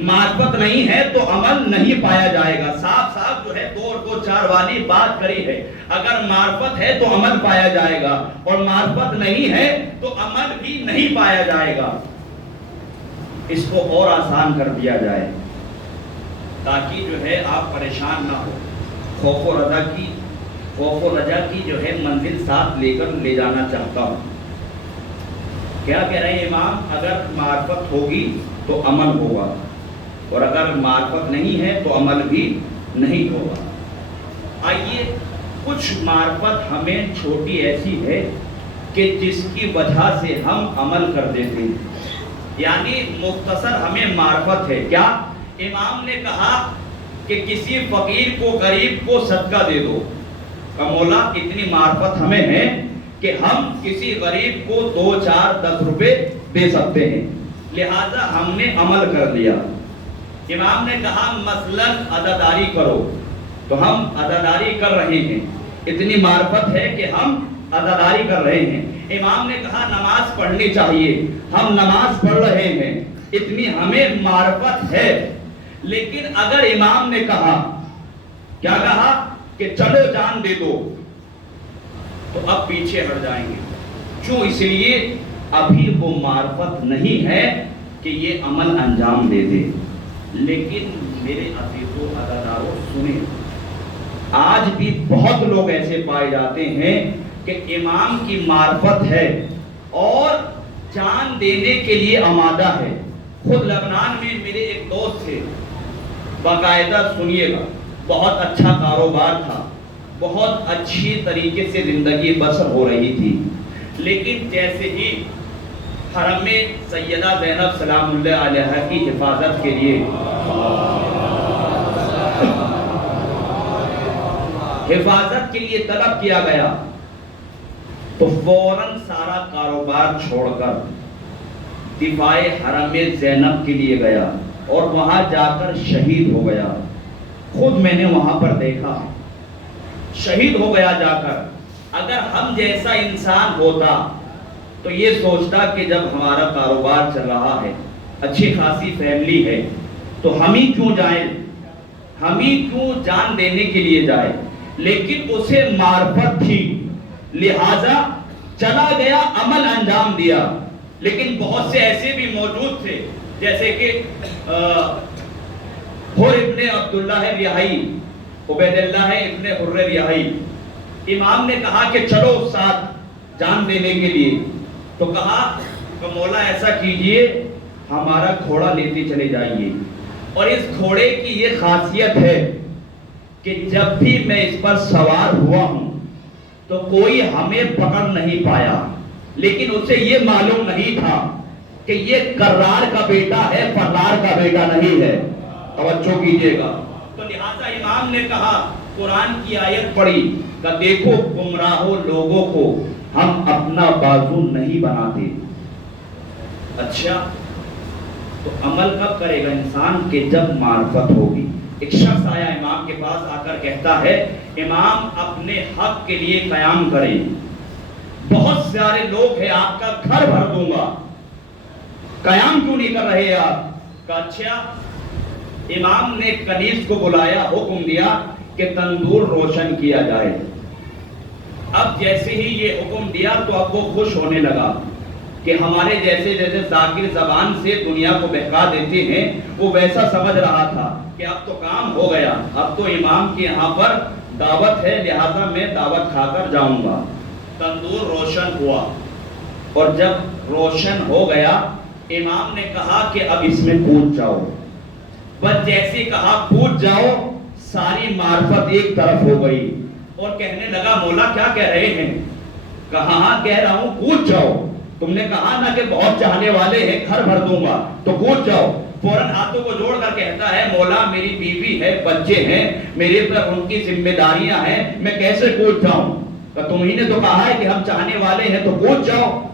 معرفت نہیں ہے تو عمل نہیں پایا جائے گا۔ صاف صاف جو ہے 2 اور 2 4 والی بات کری ہے۔ اگر معرفت ہے تو عمل پایا جائے گا، اور معرفت نہیں ہے تو عمل بھی نہیں پایا جائے گا۔ اس کو اور آسان کر دیا جائے تاکہ جو ہے آپ پریشان نہ ہو۔ خوف و رجا کی جو ہے منزل ساتھ لے کر لے جانا چاہتا ہوں۔ کیا کہہ رہے ہیں امام؟ اگر معرفت ہوگی تو عمل ہوگا، اور اگر معرفت نہیں ہے تو عمل بھی نہیں ہوگا۔ آئیے کچھ معرفت ہمیں چھوٹی ایسی ہے کہ جس کی وجہ سے ہم عمل کر دیتے ہیں، یعنی مختصر ہمیں معرفت ہے۔ کیا؟ امام نے کہا کہ کسی فقیر کو، غریب کو صدقہ دے دو، کہ مولا اتنی معرفت ہمیں ہے کہ ہم کسی غریب کو 2 4 10 روپے دے سکتے ہیں، لہذا ہم نے عمل کر لیا۔ امام نے کہا مثلاً عزاداری کرو، تو ہم عزاداری کر رہے ہیں، اتنی معرفت ہے کہ ہم عزاداری کر رہے ہیں۔ امام نے کہا نماز پڑھنی چاہیے، ہم نماز پڑھ رہے ہیں، اتنی ہمیں معرفت ہے۔ لیکن اگر امام نے کہا، کیا کہا؟ کہ چلو جان دے دو، تو اب پیچھے ہٹ جائیں گے۔ کیوں؟ اس لیے ابھی وہ معرفت نہیں ہے کہ یہ عمل انجام دے دے۔ لیکن میرے عزیزو عزادارو سنیں، آج بھی بہت لوگ ایسے پائے جاتے ہیں کہ امام کی معرفت ہے اور جان دینے کے لیے آمادہ ہے۔ خود لبنان میں میرے ایک دوست تھے، باقاعدہ سنیے گا، بہت اچھا کاروبار تھا، بہت اچھی طریقے سے زندگی بسر ہو رہی تھی، لیکن جیسے ہی حرم میں سیدہ زینب سلام اللہ علیہا کی حفاظت کے لیے طلب کیا گیا تو فوراً سارا کاروبار چھوڑ کر دفاع حرم زینب کے لیے گیا، اور وہاں جا کر شہید ہو گیا۔ خود میں نے وہاں پر دیکھا، شہید ہو گیا جا کر۔ اگر ہم جیسا انسان ہوتا تو یہ سوچتا کہ جب ہمارا کاروبار چل رہا ہے، اچھی خاصی فیملی ہے، تو ہم ہی کیوں جائیں، ہم ہی کیوں جان دینے کے لیے جائیں۔ لیکن اسے معرفت تھی، لہذا چلا گیا، عمل انجام دیا۔ لیکن بہت سے ایسے بھی موجود تھے، جیسے کہ حر ابن عبداللہ ریاحی، عبید اللہ ابن حر ریاحی، امام نے کہا کہ چلو ساتھ جان دینے کے لیے، تو کہا کہ مولا ایسا کیجئے، ہمارا گھوڑا لیتے چلے جائیے، اور اس گھوڑے کی یہ خاصیت ہے کہ جب بھی میں اس پر سوار ہوا ہوں تو کوئی ہمیں پکڑ نہیں پایا، لیکن اسے یہ معلوم نہیں تھا کہ یہ کرار کا بیٹا ہے، فرار کا بیٹا نہیں ہے۔ توجہ کیجئے گا۔ تو لہٰذا امام نے کہا، قرآن کی آیت پڑھی کہ دیکھو گمراہوں لوگوں کو ہم اپنا بازو نہیں بناتے۔ اچھا تو عمل کب کرے گا انسان کہ جب معرفت ہوگی۔ ایک شخص آیا امام کے پاس آ کر کہتا ہے، امام اپنے حق کے لیے قیام کریں، بہت سارے لوگ ہیں، آپ کا گھر بھر دوں گا، قیام کیوں نہیں کر رہے آپ؟ کہا اچھا۔ امام نے کنیز کو بلایا، حکم دیا کہ تندور روشن کیا جائے۔ اب جیسے ہی یہ حکم دیا تو اب وہ خوش ہونے لگا کہ ہمارے جیسے ذاکر زبان سے دنیا کو بہکا دیتے ہیں، وہ ویسا سمجھ رہا تھا کہ اب تو کام ہو گیا، اب تو امام کے یہاں پر دعوت ہے، لہذا میں دعوت کھا کر جاؤں گا۔ تندور روشن ہوا، اور جب روشن ہو گیا امام نے کہا کہ اب اس میں کود جاؤ۔ بس جیسے کہا کود جاؤ، ساری معرفت ایک طرف ہو گئی، اور کہنے لگا مولا کیا کہہ رہے ہیں؟ کہا ہاں کہہ رہا ہوں کود جاؤ، تم نے کہا نا کہ بہت چاہنے والے ہیں، گھر بھر دوں گا، تو کود جاؤ۔ فوراً ہاتھوں کو جوڑ کر کہتا ہے، مولا میری بیوی ہے، بچے ہیں، میرے پر ان کی ذمہ داریاں ہیں، میں کیسے کود جاؤں؟ کہ تمہیں نے تو کہا ہے کہ ہم چاہنے والے ہیں تو کود جاؤ۔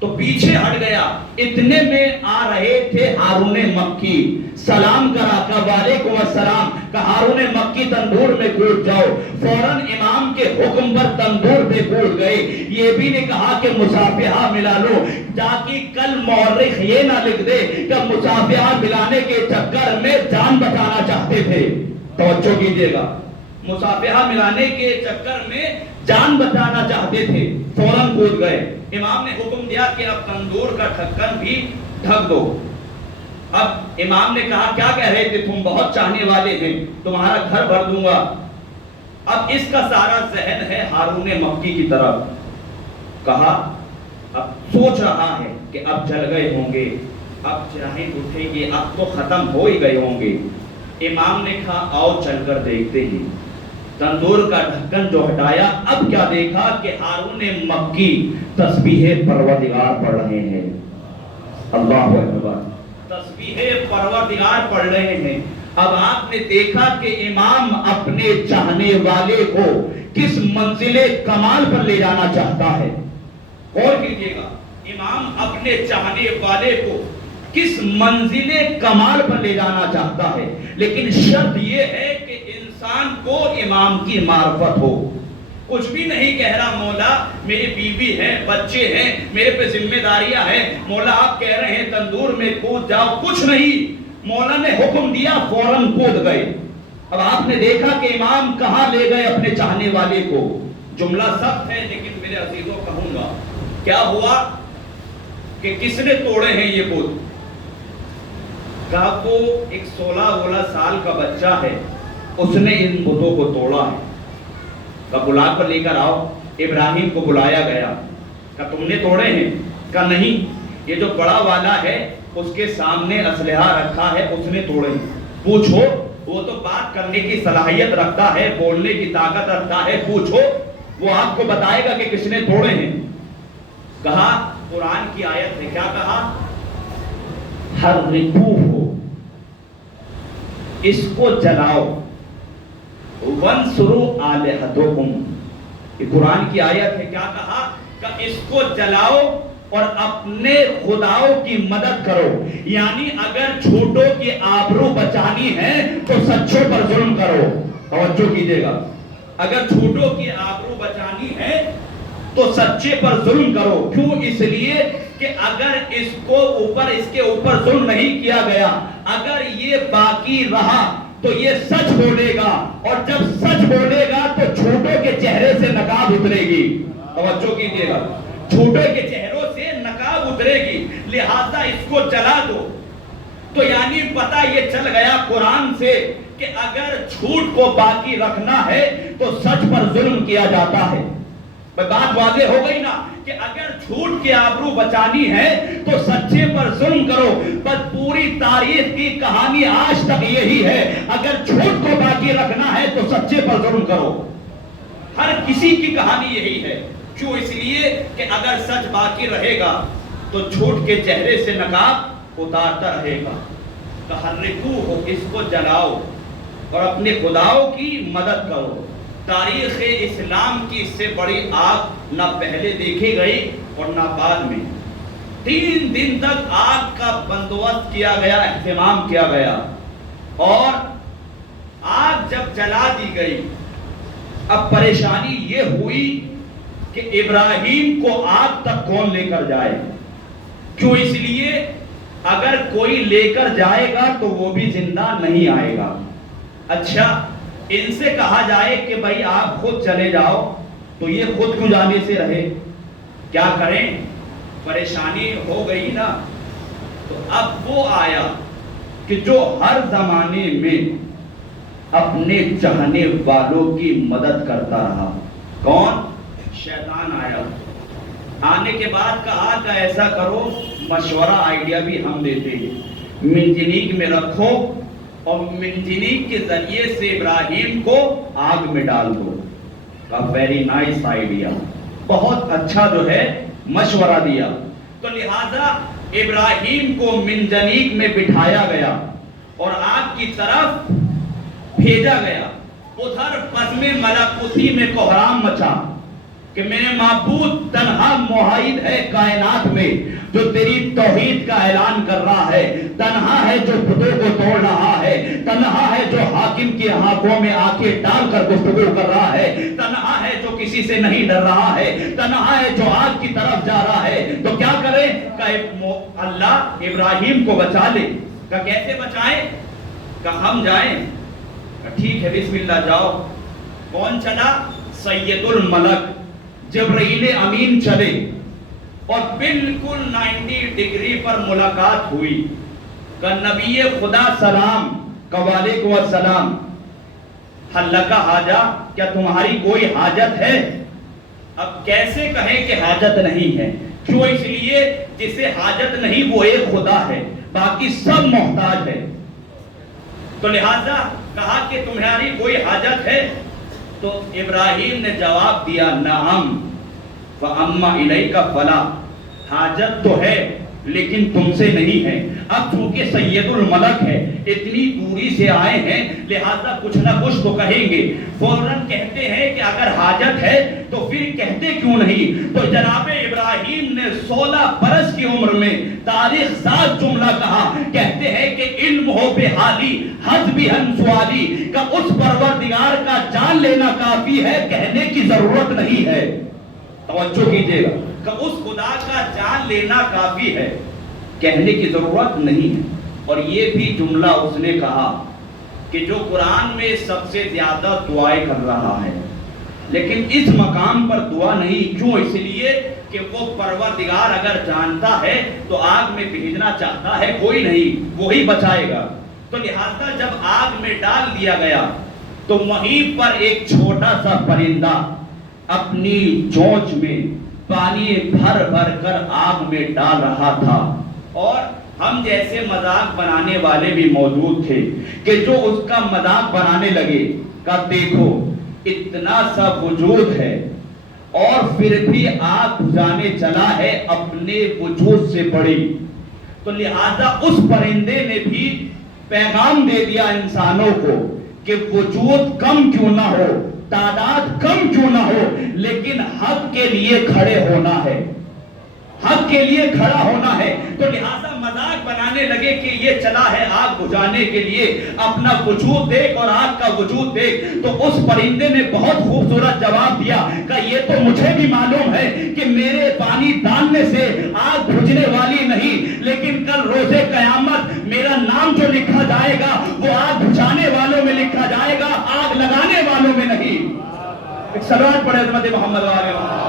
تو پیچھے ہٹ گیا۔ اتنے میں آ رہے تھے ہارون مکی، سلام کرا کہ وعلیکم السلام، کہ ہارون مکی تندور میں کود جاؤ۔ فوراً امام کے حکم پر تندور پہ کود گئے۔ یہ بھی نے کہا کہ مصافحہ ملا لو، تاکہ کل مورخ یہ نہ لکھ دے کہ مصافحہ ملانے کے چکر میں جان بچانا چاہتے تھے۔ توجہ کیجئے گا، مصافحہ ملانے کے چکر میں جان بچانا چاہتے تھے، فوراً کود گئے۔ امام نے حکم دیا کہ اب تندور کا ڈھکن بھی ڈھک دو۔ اب امام نے کہا کیا کہہ رہے تھے تم؟ بہت چاہنے والے ہیں، تمہارا گھر بھر دوں گا۔ اب اس کا سارا ذہن ہے ہارون مکی کی طرف۔ کہا اب سوچ رہا ہے کہ اب جل گئے ہوں گے، اب چراہیں اٹھیں گے، اب تو ختم ہو ہی گئے ہوں گے۔ امام نے کہا آؤ چل کر دیکھتے ہیں۔ تندور کا ڈھکن جو ہٹایا، اب کیا دیکھا کہ ہارون مکی تسبیح پروردگار پڑھ رہے ہیں۔ اللہ اکبر، تسبیح پروردگار پڑھ رہے ہیں۔ اب آپ نے دیکھا کہ امام اپنے چاہنے والے کو کس منزل کمال پر لے جانا چاہتا ہے۔ غور کیجئے گا، امام اپنے چاہنے والے کو کس منزل کمال پر لے جانا چاہتا ہے، لیکن شرط یہ ہے کہ انسان کو امام کی معرفت ہو۔ کچھ بھی نہیں کہہ رہا، مولا میری بیوی ہے، بچے ہیں، میرے پہ ذمہ داریاں ہیں، مولا آپ کہہ رہے ہیں تندور میں کود جاؤ، کچھ نہیں۔ مولا نے حکم دیا، فوراً کود گئے۔ اب آپ نے دیکھا کہ امام کہاں لے گئے اپنے چاہنے والے کو۔ جملہ سخت ہے لیکن میرے عزیزوں کہوں گا، کیا ہوا کہ کس نے توڑے ہیں یہ بت؟ کہا وہ ایک 16 سال کا بچہ ہے، اس نے ان بتوں کو توڑا ہے۔ کہا بلا کر لے کر آؤ۔ ابراہیم کو بلایا گیا، کہا تم نے توڑے ہیں؟ کہا نہیں، یہ جو بڑا والا ہے اس کے سامنے اسلحہ رکھا ہے، اس نے توڑے ہیں۔ پوچھو، وہ تو بات کرنے کی صلاحیت رکھتا ہے، بولنے کی طاقت رکھتا ہے، پوچھو، وہ آپ کو بتائے گا کہ کس نے توڑے ہیں۔ کہا قرآن کی آیت نے کیا کہا؟ حرقوہ، اس کو جلاؤ، وانصروا آلہتکم، یہ قرآن کی آیت ہے۔ کیا کہا؟ کہ اس کو جلاؤ اور اپنے خداؤں کی مدد کرو، یعنی اگر جھوٹوں کی آبرو بچانی ہے تو سچوں پر ظلم کرو۔ توجہ کیجئے گا، اگر جھوٹوں کی آبرو بچانی ہے تو سچے پر ظلم کرو۔ کیوں؟ اس لیے کہ اگر اس کے اوپر ظلم نہیں کیا گیا، اگر یہ باقی رہا تو یہ سچ بولے گا، اور جب سچ بولے گا تو جھوٹوں کے چہرے سے نقاب اترے گی۔ توجہ کیجئے گا، جھوٹوں کے چہروں سے نقاب اترے گی، لہذا اس کو جلا دو۔ تو یعنی پتہ یہ چل گیا قرآن سے کہ اگر جھوٹ کو باقی رکھنا ہے تو سچ پر ظلم کیا جاتا ہے۔ بات واضح ہو گئی نا کہ اگر جھوٹ کی آبرو بچانی ہے تو سچے پر ظلم کرو۔ بس پوری تاریخ کی کہانی آج تک یہی ہے، اگر جھوٹ کو باقی رکھنا ہے تو سچے پر ظلم کرو۔ ہر کسی کی کہانی یہی ہے۔ کیوں؟ اس لیے کہ اگر سچ باقی رہے گا تو جھوٹ کے چہرے سے نقاب اتارتا رہے گا۔ تحرکوہ، اس کو جلاؤ، اور اپنے خداؤں کی مدد کرو۔ تاریخ اسلام کی اس سے بڑی آگ نہ پہلے دیکھی گئی اور نہ بعد میں۔ 3 دن تک آگ کا بندوبست کیا گیا، اہتمام کیا گیا، اور آگ جب جلا دی گئی، اب پریشانی یہ ہوئی کہ ابراہیم کو آگ تک کون لے کر جائے؟ کیوں؟ اس لیے اگر کوئی لے کر جائے گا تو وہ بھی زندہ نہیں آئے گا۔ اچھا، ان سے کہا جائے کہ بھائی آپ خود چلے جاؤ، تو یہ خود کیوں جانے سے رہے؟ کیا کریں؟ پریشانی ہو گئی نا۔ تو اب وہ آیا کہ جو ہر زمانے میں اپنے چاہنے والوں کی مدد کرتا رہا۔ کون؟ شیطان آیا۔ آنے کے بعد کہا کہ ایسا کرو، مشورہ آئیڈیا بھی ہم دیتے ہیں، منجنیق میں رکھو اور منجنیق کے ذریعے سے ابراہیم کو آگ میں ڈال دو۔ ویری نائس آئیڈیا، بہت اچھا جو ہے مشورہ دیا۔ تو لہذا ابراہیم کو منجنیق میں بٹھایا گیا اور آگ کی طرف بھیجا گیا۔ ادھر بزم ملکوتی میں کوہرام مچا کہ میرے معبود تنہا موحد ہے کائنات میں جو تیری توحید کا اعلان کر رہا ہے، تنہا ہے جو بتوں کو توڑ رہا ہے، تنہا ہے جو حاکم کی ہاتھوں میں آنکھیں ڈال کر گفتگو کر رہا ہے، تنہا ہے جو کسی سے نہیں ڈر رہا ہے، تنہا ہے جو آگ کی طرف جا رہا ہے۔ تو کیا کرے؟ کہ اللہ ابراہیم کو بچا لے۔ کہ کیسے بچائیں؟ کہ ہم جائیں۔ ٹھیک ہے، بسم اللہ، جاؤ۔ کون چلا؟ سید الملک جبرائیل امین چلے، اور بالکل 90 ڈگری پر ملاقات ہوئی کہ نبی خدا سلام، وعلیکم السلام، حل لک حاجہ، کیا تمہاری کوئی حاجت ہے؟ اب کیسے کہیں کہ حاجت نہیں ہے؟ کیوں؟ اس لیے جسے حاجت نہیں وہ ایک خدا ہے، باقی سب محتاج ہے۔ تو لہذا کہا کہ تمہاری کوئی حاجت ہے؟ تو ابراہیم نے جواب دیا، نعم فاما الیک فلا، حاجت تو ہے لیکن تم سے نہیں ہے۔ اب چونکہ سید الملک ہے، اتنی دوری سے آئے ہیں، لہذا کچھ نہ کچھ تو کہیں گے۔ فوراً کہتے ہیں کہ اگر حاجت ہے تو پھر کہتے کیوں نہیں؟ تو جناب ابراہیم نے 16 برس کی عمر میں تاریخ ساز جملہ کہا، کہتے ہیں کہ علم ہو بے حالی حسبی ہم سوالی، کہ اس پروردگار کا جان لینا کافی ہے، کہنے کی ضرورت نہیں ہے۔ توجہ کیجئے گا کہ اس خدا کا جان لینا کافی ہے، کہنے کی ضرورت نہیں ہے۔ اور یہ بھی جملہ اس نے کہا کہ جو قرآن میں سب سے زیادہ دعائیں کر رہا ہے، لیکن اس مقام پر دعا نہیں۔ کیوں؟ اس لیے کہ وہ پروردگار اگر جانتا ہے تو آگ میں بھیجنا چاہتا ہے کوئی نہیں، وہی بچائے گا۔ تو لہذا جب آگ میں ڈال دیا گیا تو وہیں پر ایک چھوٹا سا پرندہ اپنی چونچ میں پانی بھر بھر کر آگ میں ڈال رہا تھا، اور ہم جیسے مذاق بنانے والے بھی موجود تھے کہ جو اس کا مذاق بنانے لگے کہ دیکھو اتنا سا وجود ہے اور پھر بھی آگ بجھانے چلا ہے اپنے وجود سے بڑی۔ تو لہذا اس پرندے نے بھی پیغام دے دیا انسانوں کو کہ وجود کم کیوں نہ ہو، تعداد کم کیوں نہ ہو، لیکن حق کے لیے کھڑے ہونا ہے، حق کے لیے کھڑا ہونا ہے۔ تو لہذا مذاق بنانے لگے کہ یہ چلا ہے آگ بجھانے کے لیے، اپنا وجود دیکھ اور آگ کا وجود دیکھ۔ تو اس پرندے نے بہت خوبصورت جواب دیا کہ یہ تو مجھے بھی معلوم ہے کہ میرے پانی ڈالنے سے آگ بجھنے والی نہیں، لیکن کل روز قیامت میرا نام جو لکھا جائے گا وہ آگ بجھانے والوں میں لکھا جائے گا، آگ لگانے والوں میں نہیں۔ ایک صلوات پڑھے حضرت محمد وآلہ محمد۔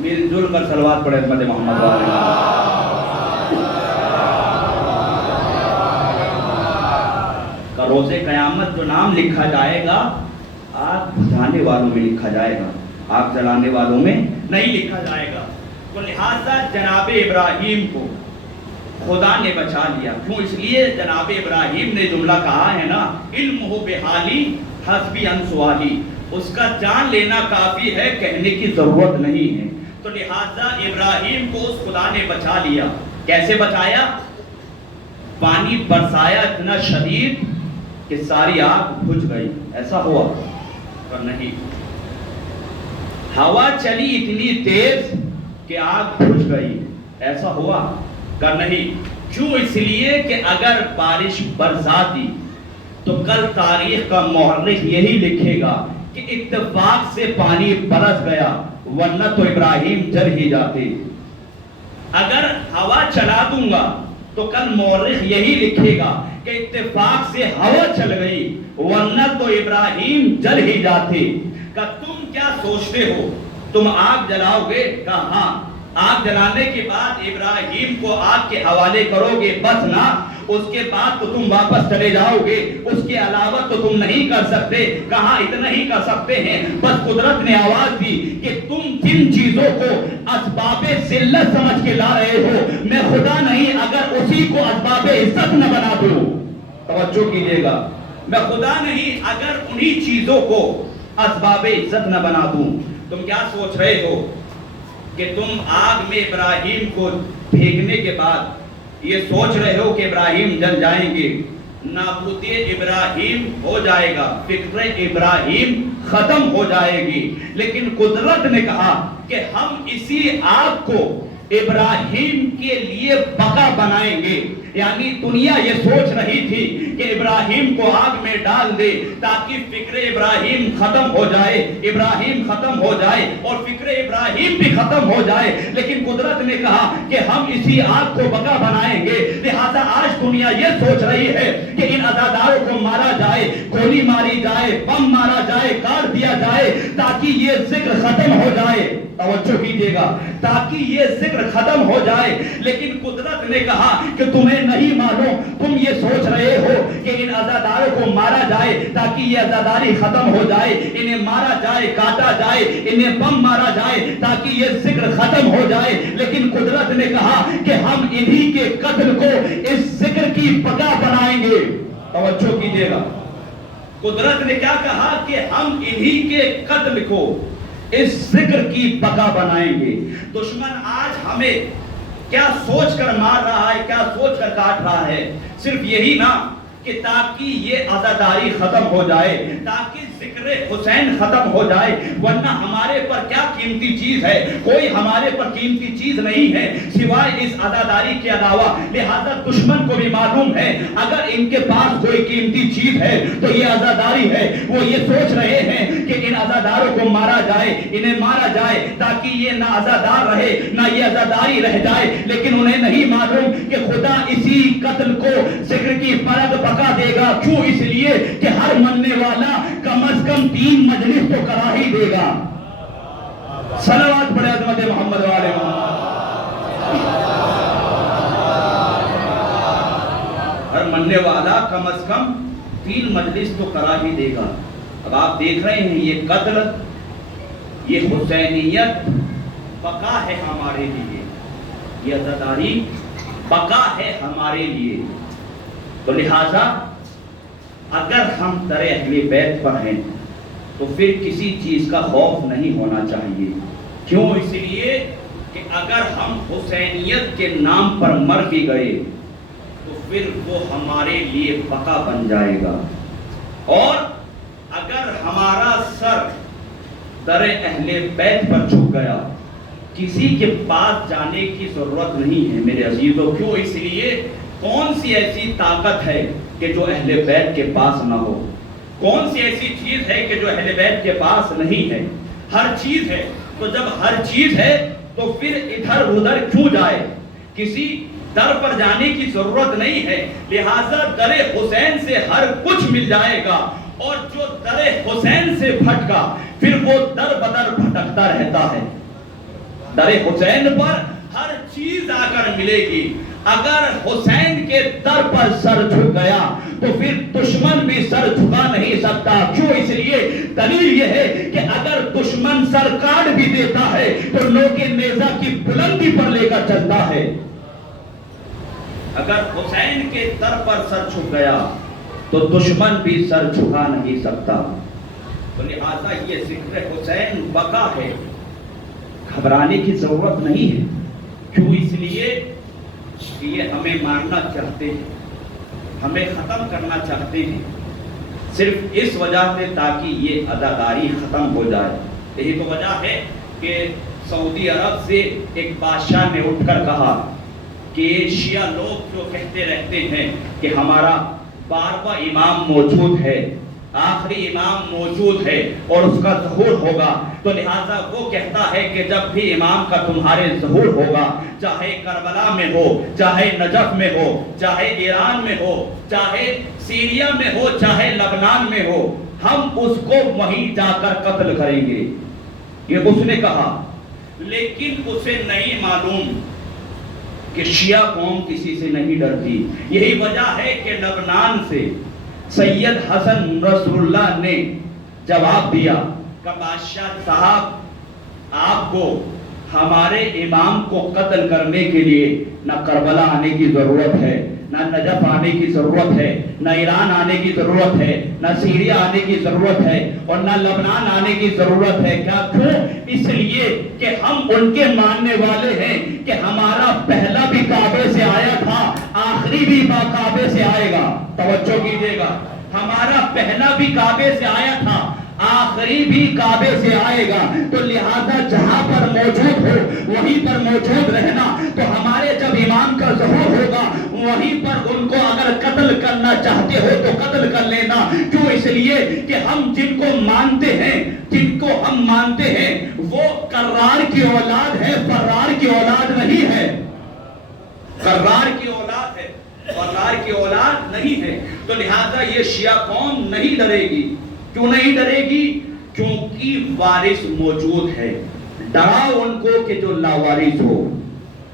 مل جل کر صلوات پڑھے حضرت محمد وآلہ محمد۔ کہ روز قیامت جو نام لکھا جائے گا آگ بجھانے والوں میں لکھا جائے گا، آگ جلانے والوں میں نہیں لکھا جائے گا۔ تو لہذا جناب ابراہیم کو خدا نے بچا لیا۔ کیوں؟ اس لیے جناب ابراہیم نے جملہ کہا ہے نا، علم ہو بحالی حسبی ان سوالی، اس کا جان لینا کافی ہے، کہنے کی ضرورت نہیں ہے۔ تو لہٰذا ابراہیم کو اس خدا نے بچا لیا۔ کیسے بچایا؟ پانی برسایا اتنا شدید کہ ساری آگ بجھ گئی، ایسا ہوا؟ پر نہیں۔ ہوا چلی اتنی تیز کہ آگ بجھ گئی، ایسا ہوا؟ کہ نہیں۔ کیوں؟ اس لیے کہ اگر بارش برسا دی تو کل تاریخ کا مورخ یہی لکھے گا کہ اتفاق سے پانی برس گیا، ورنہ تو ابراہیم جل ہی جاتے۔ اگر ہوا چلا دوں گا تو کل مورخ یہی لکھے گا کہ اتفاق سے ہوا چل گئی، ورنہ تو ابراہیم جل ہی جاتے۔ کہ تم کیا سوچتے ہو تم آگ جلاؤ گے؟ کہ ہاں، آگ جلانے کے بعد ابراہیم کو آگ کے حوالے کرو گے، بس نہ، اس کے بعد تو تم واپس چلے جاؤ گے، اس کے علاوہ تو تم نہیں کر سکتے۔ کہاں اتنا ہی کر سکتے ہیں، بس قدرت نے آواز دی کہ تم جن چیزوں کو اسباب ذلت سمجھ کے لا رہے ہو، میں خدا نہیں اگر اسی کو اسباب عزت نہ بنا دوں۔ توجہ کیجئے گا، میں خدا نہیں اگر انہی چیزوں کو اسباب عزت نہ بنا دوں۔ تم کیا سوچ رہے ہو کہ تم آگ میں ابراہیم کو پھینکنے کے بعد یہ سوچ رہے ہو کہ ابراہیم جل جائیں گے؟ نابود ابراہیم ہو جائے گا، فکر ابراہیم ختم ہو جائے گی۔ لیکن قدرت نے کہا کہ ہم اسی آگ کو ابراہیم کے لیے بقا بنائیں گے۔ یعنی دنیا یہ سوچ رہی تھی کہ ابراہیم کو آگ میں ڈال دے تاکہ فکر ابراہیم ختم ہو جائے، ابراہیم ختم ہو جائے اور فکر ابراہیم بھی ختم ہو جائے۔ لیکن قدرت نے کہا کہ ہم اسی آگ کو بقا بنائیں گے۔ لہذا آج دنیا یہ سوچ رہی ہے کہ ان عزاداروں کو مارا جائے، گولی ماری جائے، بم مارا جائے، کاٹ دیا جائے تاکہ یہ ذکر ختم ہو جائے۔ توجہ کیجئے گا، تاکہ یہ ذکر ختم ہو جائے۔ لیکن قدرت نے کہا کہ تمہیں نہیں معلوم، تم یہ سوچ رہے ہو کہ ان عزاداروں کو مارا جائے تاکہ یہ عزاداری ختم ہو جائے، انہیں مارا جائے، کاٹا جائے، انہیں بم مارا جائے تاکہ یہ ذکر ختم ہو جائے۔ لیکن قدرت نے کہا کہ ہم انہی کے قتل کو اس ذکر کی بقا بنائیں گے۔ توجہ کیجئے گا، قدرت نے کیا کہا کہ ہم انہی کے قتل کو اس ذکر کی بقا بنائیں گے۔ دشمن آج ہمیں کیا سوچ کر مار رہا ہے، کیا سوچ کر کاٹ رہا ہے؟ صرف یہی نا کہ تاکہ یہ عزاداری ختم ہو جائے، تاکہ ذکر حسین ختم ہو جائے، ورنہ ہمارے پر کیا قیمتی چیز ہے؟ کوئی ہمارے پر قیمتی چیز نہیں ہے سوائے اس عزاداری کے علاوہ۔ لہذا دشمن کو بھی معلوم ہے اگر ان کے پاس کوئی قیمتی چیز ہے تو یہ عزاداری ہے۔ وہ یہ سوچ رہے ہیں کہ ان عزاداروں کو مارا جائے، انہیں مارا جائے تاکہ یہ نہ عزادار رہے نہ یہ عزاداری رہ جائے۔ لیکن انہیں نہیں معلوم کہ خدا اسی قتل کو ذکر کی پرد بقا دے گا۔ کیوں؟ اس لیے کہ ہر مننے والا کم از کم 3 مجلس تو کرا ہی دے گا۔ صلوات پڑھے عظمت محمد والے ہر مننے والا کم از کم 3 مجلس تو کرا ہی دے گا۔ اب آپ دیکھ رہے ہیں یہ قتل، یہ حسینیت بقا ہے ہمارے لیے، یہ عزاداری بقا ہے ہمارے لیے۔ تو لہذا اگر ہم در اہل بیت پر ہیں تو پھر کسی چیز کا خوف نہیں ہونا چاہیے۔ کیوں؟ اس لیے کہ اگر ہم حسینیت کے نام پر مر بھی گئے تو پھر وہ ہمارے لیے بقا بن جائے گا۔ اور اگر ہمارا سر در اہل بیت پر جھک گیا، کسی کے پاس جانے کی ضرورت نہیں ہے میرے عزیزوں۔ کیوں؟ اس لیے کون سی ایسی طاقت ہے کہ جو اہل بیت کے پاس نہ ہو؟ کون سی ایسی چیز ہے کہ جو اہل بیت کے پاس نہیں ہے؟ ہر چیز ہے۔ تو جب ہر چیز ہے تو پھر ادھر ادھر کیوں جائے؟ کسی در پر جانے کی ضرورت نہیں ہے۔ لہٰذا در حسین سے ہر کچھ مل جائے گا، اور جو در حسین سے بھٹکا پھر وہ در بدر بھٹکتا رہتا ہے۔ در حسین پر ہر چیز آ کر ملے گی۔ اگر حسین کے در پر سر جھک گیا تو پھر دشمن بھی سر جھکا نہیں سکتا۔ کیوں؟ اس لیے دلیل یہ ہے کہ اگر دشمن سر کاٹ بھی دیتا ہے تو لوگ نیزہ کی بلندی پر لے کر چلتا ہے۔ اگر حسین کے در پر سر جھک گیا تو دشمن بھی سر جھکا نہیں سکتا۔ تو تو لہٰذا یہ ذکر حسین بقا ہے، گھبرانے کی ضرورت نہیں ہے۔ کیوں؟ اس لیے کہ یہ ہمیں مارنا چاہتے ہیں، ہمیں ختم کرنا چاہتے ہیں، صرف اس وجہ سے تاکہ یہ عزاداری ختم ہو جائے۔ یہی تو وجہ ہے کہ سعودی عرب سے ایک بادشاہ نے اٹھ کر کہا کہ شیعہ لوگ جو کہتے رہتے ہیں کہ ہمارا 12واں امام موجود ہے، آخری امام موجود ہے اور اس کا ظہور ہوگا، تو لہٰذا وہ کہتا ہے کہ جب بھی امام کا تمہارے ظہور ہوگا، چاہے کربلا میں ہو، چاہے نجف میں ہو، چاہے ایران میں ہو، چاہے سیریا میں ہو، چاہے لبنان میں ہو، ہم اس کو وہیں جا کر قتل کریں گے۔ یہ اس نے کہا، لیکن اسے نہیں معلوم کہ شیعہ قوم کسی سے نہیں ڈرتی۔ یہی وجہ ہے کہ لبنان سے سید حسن رسول اللہ نے جواب دیا کہ بادشاہ صاحب، آپ کو ہمارے امام کو قتل کرنے کے لیے نہ کربلا آنے کی ضرورت ہے، نہ نجف آنے کی ضرورت ہے، نہ ایران آنے کی ضرورت ہے، نہ سیریا آنے کی ضرورت ہے، اور نہ لبنان آنے کی ضرورت ہے۔ کیا؟ کیوں؟ اس لیے کہ ہم ان کے ماننے والے ہیں کہ ہمارا پہلا بھی کعبے سے آیا تھا، آخری بھی کعبے سے آئے گا۔ توجہ کیجئے گا، ہمارا پہلا بھی کعبے سے آیا تھا، آخری بھی کعبے سے آئے گا، تو لہذا جہاں پر موجود ہو وہیں پر موجود رہنا۔ تو ہمارے جب امام کا ظہور ہوگا وہیں پر ان کو اگر قتل کرنا چاہتے ہو تو قتل کر لینا۔ کیوں؟ اس لیے کہ ہم جن کو مانتے ہیں، جن کو ہم مانتے ہیں، وہ کرار کی اولاد ہے، فرار کی اولاد نہیں ہے۔ کرار کی اولاد ہے، فرار کی اولاد نہیں ہے۔ تو لہذا یہ شیعہ قوم نہیں ڈرے گی۔ کیوں نہیں ڈرے گی؟ کیونکہ وارث موجود ہے۔ ڈراؤ ان کو کہ جو لاوارث ہو،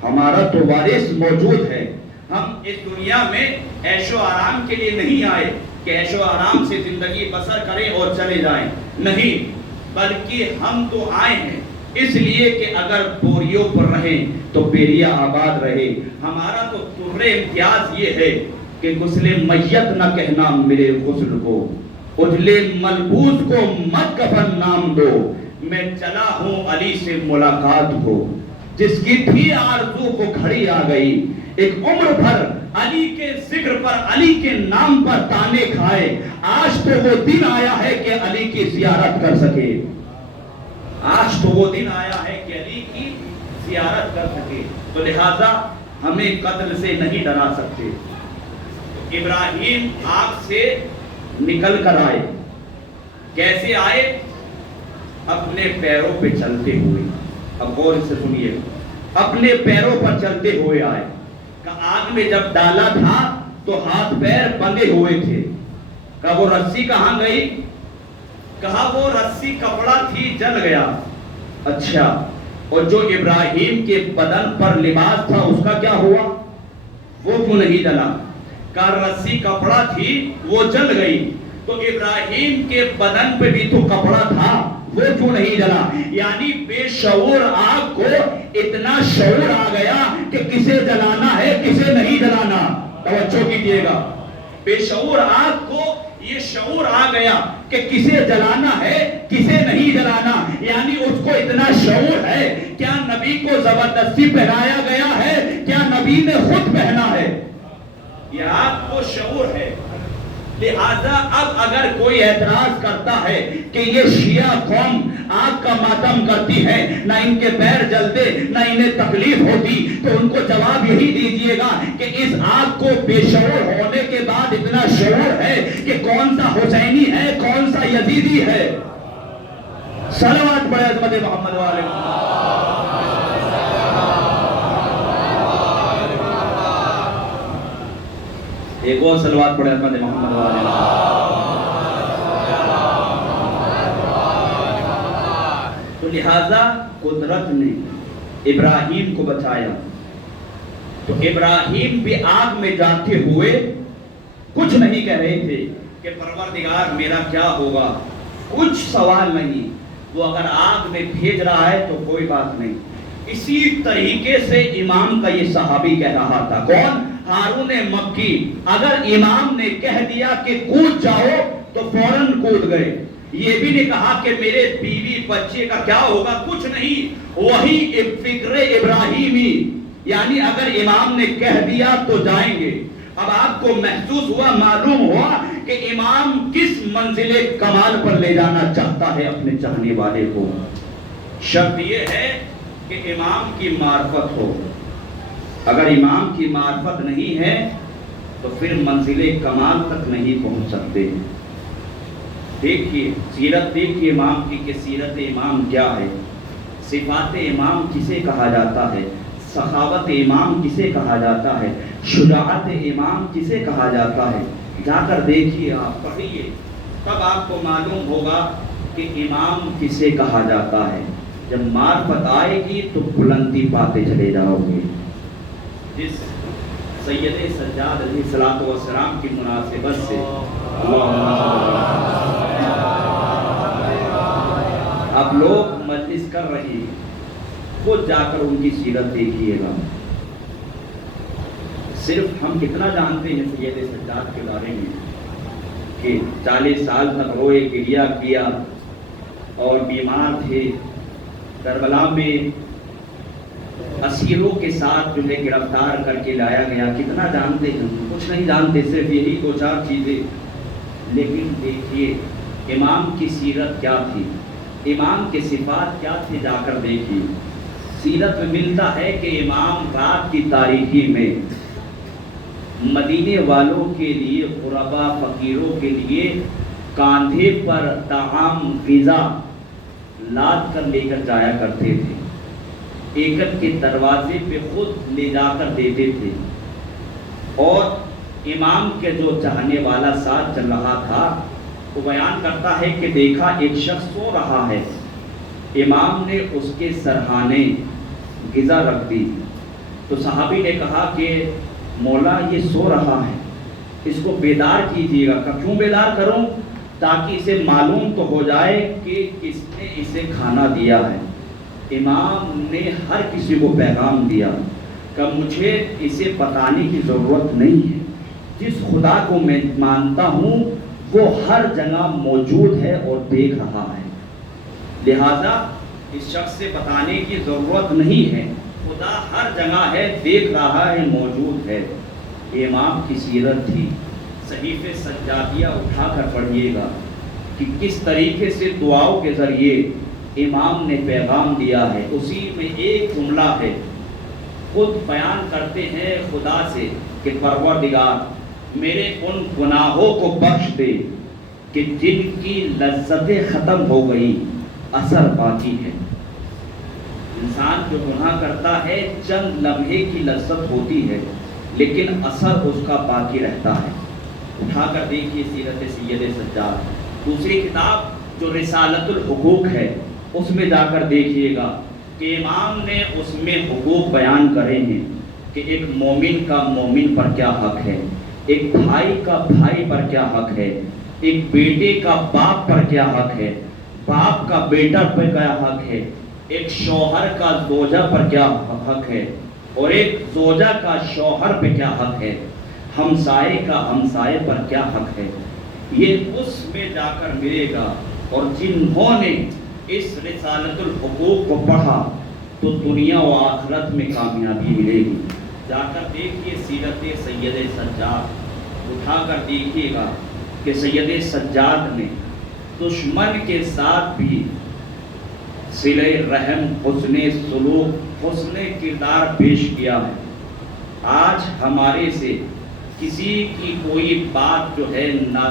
ہمارا تو وارث موجود ہے۔ ہم اس دنیا میں عیش و آرام کے لیے نہیں آئے کہ عیش و آرام سے زندگی بسر کریں اور چلے جائیں، نہیں، بلکہ ہم تو آئے ہیں اس لیے کہ اگر بوریوں پر رہیں تو بیریا آباد رہے۔ ہمارا تو تمہرے امتیاز یہ ہے کہ غسل میت نہ کہنا ملے غسل کو، اجلے ملبوس کو مت کفن نام دو، میں چلا ہوں علی سے ملاقات ہو، جس کی تھی آرزو کو گھڑی آ گئی، ایک عمر بھر علی کے ذکر پر، علی کے نام پر تانے کھائے، آج تو وہ دن آیا ہے کہ علی کی زیارت کر سکے، آج تو وہ دن آیا ہے کہ علی کی زیارت کر سکے۔ تو لہذا ہمیں قتل سے نہیں ڈرا سکتے۔ ابراہیم آگ سے نکل کر آئے، کیسے آئے؟ اپنے پیروں پہ چلتے ہوئے۔ اب غور سے سنیے، اپنے پیروں پر چلتے ہوئے آئے۔ کہ آگ میں جب ڈالا تھا تو ہاتھ پیر بندھے ہوئے تھے۔ کہ وہ رسی کہاں گئی؟ کہا وہ رسی کپڑا تھی، جل گیا۔ اچھا، اور جو ابراہیم کے بدن پر لباس تھا اس کا کیا ہوا؟ وہ کیوں نہیں جلا؟ کہ رسی کپڑا تھی، وہ جل گئی، تو ابراہیم کے بدن پہ بھی تو کپڑا تھا، وہ کیوں نہیں جلا؟ یعنی بے شعور آگ کو اتنا شعور آ گیا کہ کسے جلانا ہے کسے نہیں جلانا۔ توجہ کیجئے گا، بے شعور آگ کو یہ شعور آ گیا کہ کسے جلانا ہے کسے نہیں جلانا۔ یعنی اس کو اتنا شعور ہے۔ کیا نبی کو زبردستی پہنایا گیا ہے؟ کیا نبی نے خود پہنا ہے؟ یہ آگ کو شعور ہے۔ لہذا اب اگر کوئی اعتراض کرتا ہے کہ یہ شیعہ قوم آگ کا ماتم کرتی ہے، نہ ان کے پیر جلتے نہ انہیں تکلیف ہوتی، تو ان کو جواب یہی دیجئے گا کہ اس آگ کو بے شعور ہونے کے بعد اتنا شعور ہے کہ کون سا حسینی ہے کون سا یزیدی ہے۔ صلوات پڑھے عظمت محمد والے۔ ایک اور صلوات پڑھے عظمت محمد والے۔ تو لہذا قدرت نے ابراہیم کو بچایا، تو ابراہیم بھی آگ میں جاتے ہوئے کچھ نہیں کہہ رہے تھے کہ پروردگار میرا کیا ہوگا، کچھ سوال نہیں۔ وہ اگر آگ میں بھیج رہا ہے تو کوئی بات نہیں۔ اسی طریقے سے امام کا یہ صحابی کہہ رہا تھا، کون؟ ہارون مکی۔ اگر امام نے کہہ دیا کہ کود جاؤ تو فوراً کود گئے، یہ بھی نہیں کہا کہ میرے بیوی بچے کا کیا ہوگا، کچھ نہیں، وہی فکر ابراہیمی، یعنی اگر امام نے کہہ دیا تو جائیں گے۔ اب آپ کو محسوس ہوا، معلوم ہوا کہ امام کس منزل کمال پر لے جانا چاہتا ہے اپنے چاہنے والے کو۔ شرط یہ ہے کہ امام کی معرفت ہو، اگر امام کی معرفت نہیں ہے تو پھر منزل کمال تک نہیں پہنچ سکتے۔ دیکھیے سیرت، دیکھیے امام کی کہ سیرت امام کیا ہے، صفات امام کسے کہا جاتا ہے، سخاوت امام کسے کہا جاتا ہے، شجاعت امام کسے کہا جاتا ہے۔ جا کر دیکھیے، آپ پڑھیے، تب آپ کو معلوم ہوگا کہ امام کسے کہا جاتا ہے۔ جب معرفت آئے گی تو بلندی پاتے چلے جاؤ گے۔ جس سید سجاد علیہ السلام کی مناسبت سے اب لوگ مجلس کر رہے ہیں، خود جا کر ان کی سیرت دیکھیے گا۔ صرف ہم کتنا جانتے ہیں سید سجاد کے بارے میں کہ 40 سال تک روئے گریا کیا اور بیمار تھے، کربلا میں اسیروں کے ساتھ جو ہے گرفتار کر کے لایا گیا۔ کتنا جانتے ہیں؟ کچھ نہیں جانتے، صرف یہی 2-4 چیزیں۔ لیکن دیکھیے امام کی سیرت کیا تھی، امام کے صفات کیا تھے، جا کر دیکھیے۔ سیرت میں ملتا ہے کہ امام رات کی تاریکی میں مدینے والوں کے لیے، غربا فقیروں کے لیے کاندھے پر طعام غذا لاد کر لے کر جایا کرتے تھے، ایکت کے دروازے پہ خود لے جا کر دیتے تھے۔ اور امام کے جو چاہنے والا ساتھ چل رہا تھا وہ بیان کرتا ہے کہ دیکھا ایک شخص سو رہا ہے، امام نے اس کے سرہانے غذا رکھ دی، تو صحابی نے کہا کہ مولا یہ سو رہا ہے، اس کو بیدار کیجیے گا۔ کیوں بیدار کروں؟ تاکہ اسے معلوم تو ہو جائے کہ کس نے اسے کھانا دیا ہے۔ امام نے ہر کسی کو پیغام دیا کہ مجھے اسے بتانے کی ضرورت نہیں ہے، جس خدا کو میں مانتا ہوں وہ ہر جگہ موجود ہے اور دیکھ رہا ہے، لہذا اس شخص سے بتانے کی ضرورت نہیں ہے، خدا ہر جگہ ہے، دیکھ رہا ہے، موجود ہے۔ امام کی سیرت تھی۔ صحیفہ سجادیہ اٹھا کر پڑھیے گا کہ کس طریقے سے دعاؤں کے ذریعے امام نے پیغام دیا ہے۔ اسی میں ایک جملہ ہے، خود بیان کرتے ہیں خدا سے کہ پروردگار میرے ان گناہوں کو بخش دے کہ جن کی لذتیں ختم ہو گئی، اثر باقی ہے۔ انسان جو گناہ کرتا ہے چند لمحے کی لذت ہوتی ہے لیکن اثر اس کا باقی رہتا ہے۔ اٹھا کر دیکھیے سیرت سید سجاد۔ دوسری کتاب جو رسالت الحقوق ہے اس میں جا کر دیکھیے گا کہ امام نے اس میں حقوق بیان کرے ہیں کہ ایک مومن کا مومن پر کیا حق ہے، ایک بھائی کا بھائی پر کیا حق ہے، ایک بیٹے کا باپ پر کیا حق ہے، باپ کا بیٹا پر کیا حق ہے، ایک شوہر کا زوجہ پر کیا حق ہے اور ایک زوجہ کا شوہر پہ کیا حق ہے، ہمسائے کا ہمسائے پر کیا حق ہے۔ یہ اس میں جا کر ملے گا، اور جنہوں نے اس رسالت الحقوق کو پڑھا تو دنیا و آخرت میں کامیابی ملے گی۔ جا کر دیکھیے سیرت سید سجاد، اٹھا کر دیکھیے گا کہ سید سجاد نے دشمن کے ساتھ بھی صلہ رحم، حسن سلوک، حسن کردار پیش کیا ہے۔ آج ہمارے سے کسی کی کوئی بات جو ہے نہ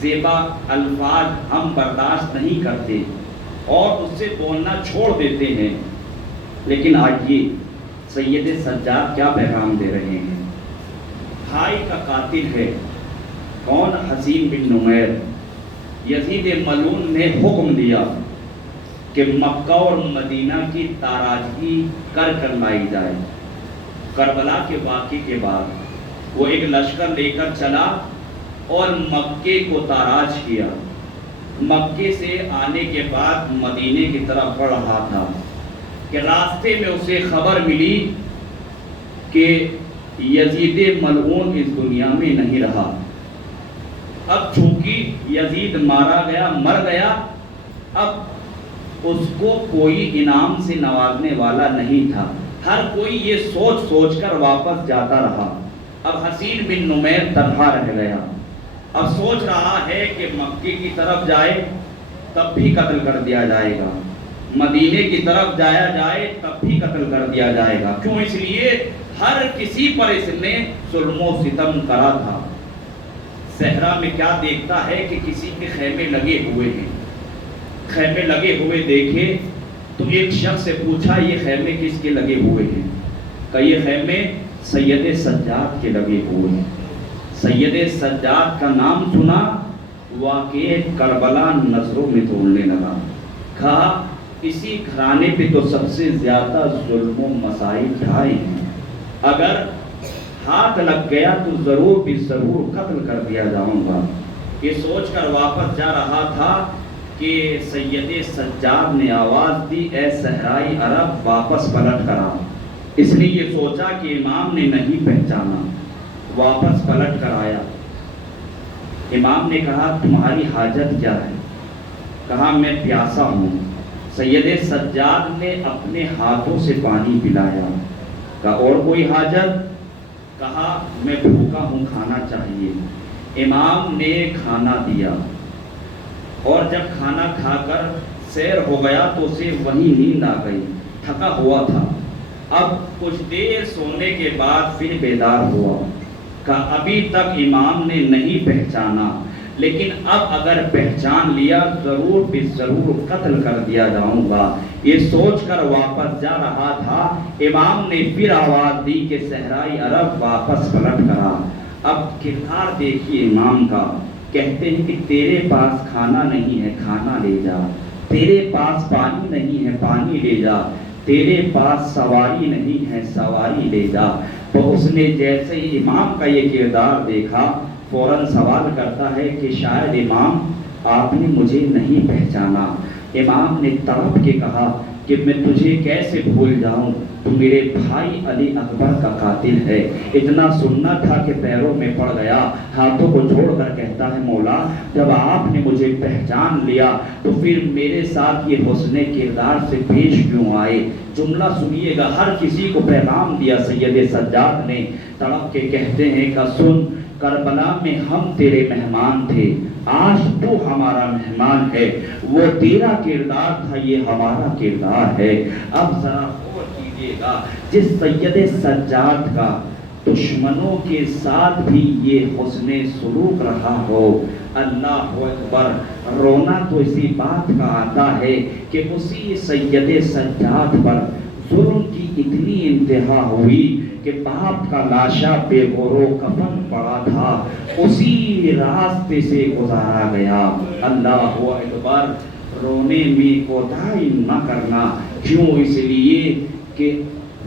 زیبا الفاظ ہم برداشت نہیں کرتے اور اس سے بولنا چھوڑ دیتے ہیں، لیکن آج یہ سید سجاد کیا پیغام دے رہے ہیں۔ بھائی کا قاتل ہے کون؟ حسین بن نمیر۔ یزید ملعون نے حکم دیا کہ مکہ اور مدینہ کی تاراجی کر کر لائی جائے۔ کربلا کے واقعے کے بعد وہ ایک لشکر لے کر چلا اور مکے کو تاراج کیا۔ مکے سے آنے کے بعد مدینے کی طرف بڑھ رہا تھا کہ راستے میں اسے خبر ملی کہ یزید ملعون اس دنیا میں نہیں رہا۔ اب چونکہ یزید مارا گیا، مر گیا، اب اس کو کوئی انعام سے نوازنے والا نہیں تھا، ہر کوئی یہ سوچ سوچ کر واپس جاتا رہا۔ اب حسین بن نمیر تنہا رہ گیا، اب سوچ رہا ہے کہ مکے کی طرف جائے تب بھی قتل کر دیا جائے گا، مدینے کی طرف جایا جائے تب بھی قتل کر دیا جائے گا۔ کیوں؟ اس لیے ہر کسی پر اس نے ظلم و ستم کرا تھا۔ صحرا میں کیا دیکھتا ہے کہ کسی کے خیمے لگے ہوئے ہیں، خیمے لگے ہوئے دیکھے تو ایک شخص سے پوچھا یہ خیمے کس کے لگے ہوئے ہیں؟ کہ یہ خیمے سید سجاد کے لگے ہوئے ہیں۔ سید سجاد کا نام سنا، واقعہ کربلا نظروں میں توڑنے لگا، کہا اسی گھرانے پہ تو سب سے زیادہ ظلم و مسائل ڈھائے ہیں، اگر ہاتھ لگ گیا تو ضرور بھی ضرور قتل کر دیا جاؤں گا۔ یہ سوچ کر واپس جا رہا تھا کہ سید سجاد نے آواز دی، اے صحرائی عرب واپس پلٹ کر آ۔ اس نے یہ سوچا کہ امام نے نہیں پہچانا، واپس پلٹ کر آیا۔ امام نے کہا تمہاری حاجت کیا ہے؟ کہا میں پیاسا ہوں۔ سید سجاد نے اپنے ہاتھوں سے پانی پلایا۔ کہا اور کوئی حاجت؟ کہا میں بھوکا ہوں، کھانا چاہیے۔ امام نے کھانا دیا، اور جب کھانا کھا کر سیر ہو گیا تو اسے وہیں نیند آ گئی، تھکا ہوا تھا۔ اب کچھ دیر سونے کے بعد پھر بیدار ہوا، کہا ابھی تک امام نے نہیں پہچانا، لیکن اب اگر پہچان لیا ضرور بھی ضرور قتل کر دیا جاؤں گا۔ یہ سوچ کر واپس جا رہا تھا، امام نے پھر آواز دی کہ صحرائی عرب واپس پلٹ کر آ۔ اب کردار دیکھیے امام کا، کہتے ہیں کہ تیرے پاس کھانا نہیں ہے، کھانا لے جا، تیرے پاس پانی نہیں ہے، پانی لے جا، تیرے پاس سواری نہیں ہے، سواری لے جا۔ تو اس نے جیسے ہی امام کا یہ کردار دیکھا فوراً سوال کرتا ہے کہ شاید امام آپ نے مجھے نہیں پہچانا۔ امام نے تڑپ کے کہا کہ میں تجھے کیسے بھول جاؤں، تو میرے بھائی علی اکبر کا قاتل ہے۔ اتنا سننا تھا کہ پیروں میں پڑ گیا، ہاتھوں کو جوڑ کر کہتا ہے مولا جب آپ نے مجھے پہچان لیا تو پھر میرے ساتھ یہ حسن کردار سے پیش کیوں آئے؟ جملہ سنیے گا، ہر کسی کو پیغام دیا سید سجاد نے۔ تڑپ کے کہتے ہیں کہ سن، کربلا میں ہم تیرے مہمان تھے، آج تو ہمارا مہمان ہے، وہ تیرا کردار تھا، یہ ہمارا کردار ہے۔ اب ذرا غور کیجیے گا، جس سید سجاد کا دشمنوں کے ساتھ بھی یہ حسن سلوک رہا ہو، اللہ اکبر، رونا تو اسی بات کا آتا ہے کہ اسی سید سجاد پر ظلم کی اتنی انتہا ہوئی کہ باپ کا لاشا بے غور و کفن پڑا تھا، اسی راستے سے گزارا گیا۔ اللہ اکبر، رونے میں کوتاہی نہ کرنا۔ کیوں؟ اس لیے کہ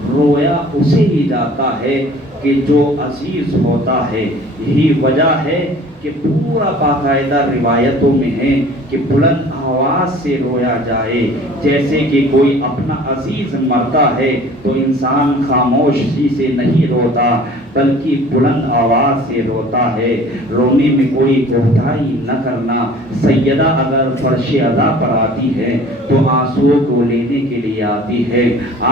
رویا اسے ہی جاتا ہے کہ جو عزیز ہوتا ہے۔ یہی وجہ ہے کہ پورا باقاعدہ روایتوں میں ہے کہ بلند آواز سے رویا جائے، جیسے کہ کوئی اپنا عزیز مرتا ہے تو انسان خاموشی سے نہیں روتا بلکہ بلند آواز سے روتا ہے۔ رونے میں کوئی کوتاہی نہ کرنا۔ سیدہ اگر فرش ادا پر آتی ہے تو آنسو کو لینے کے لیے آتی ہے۔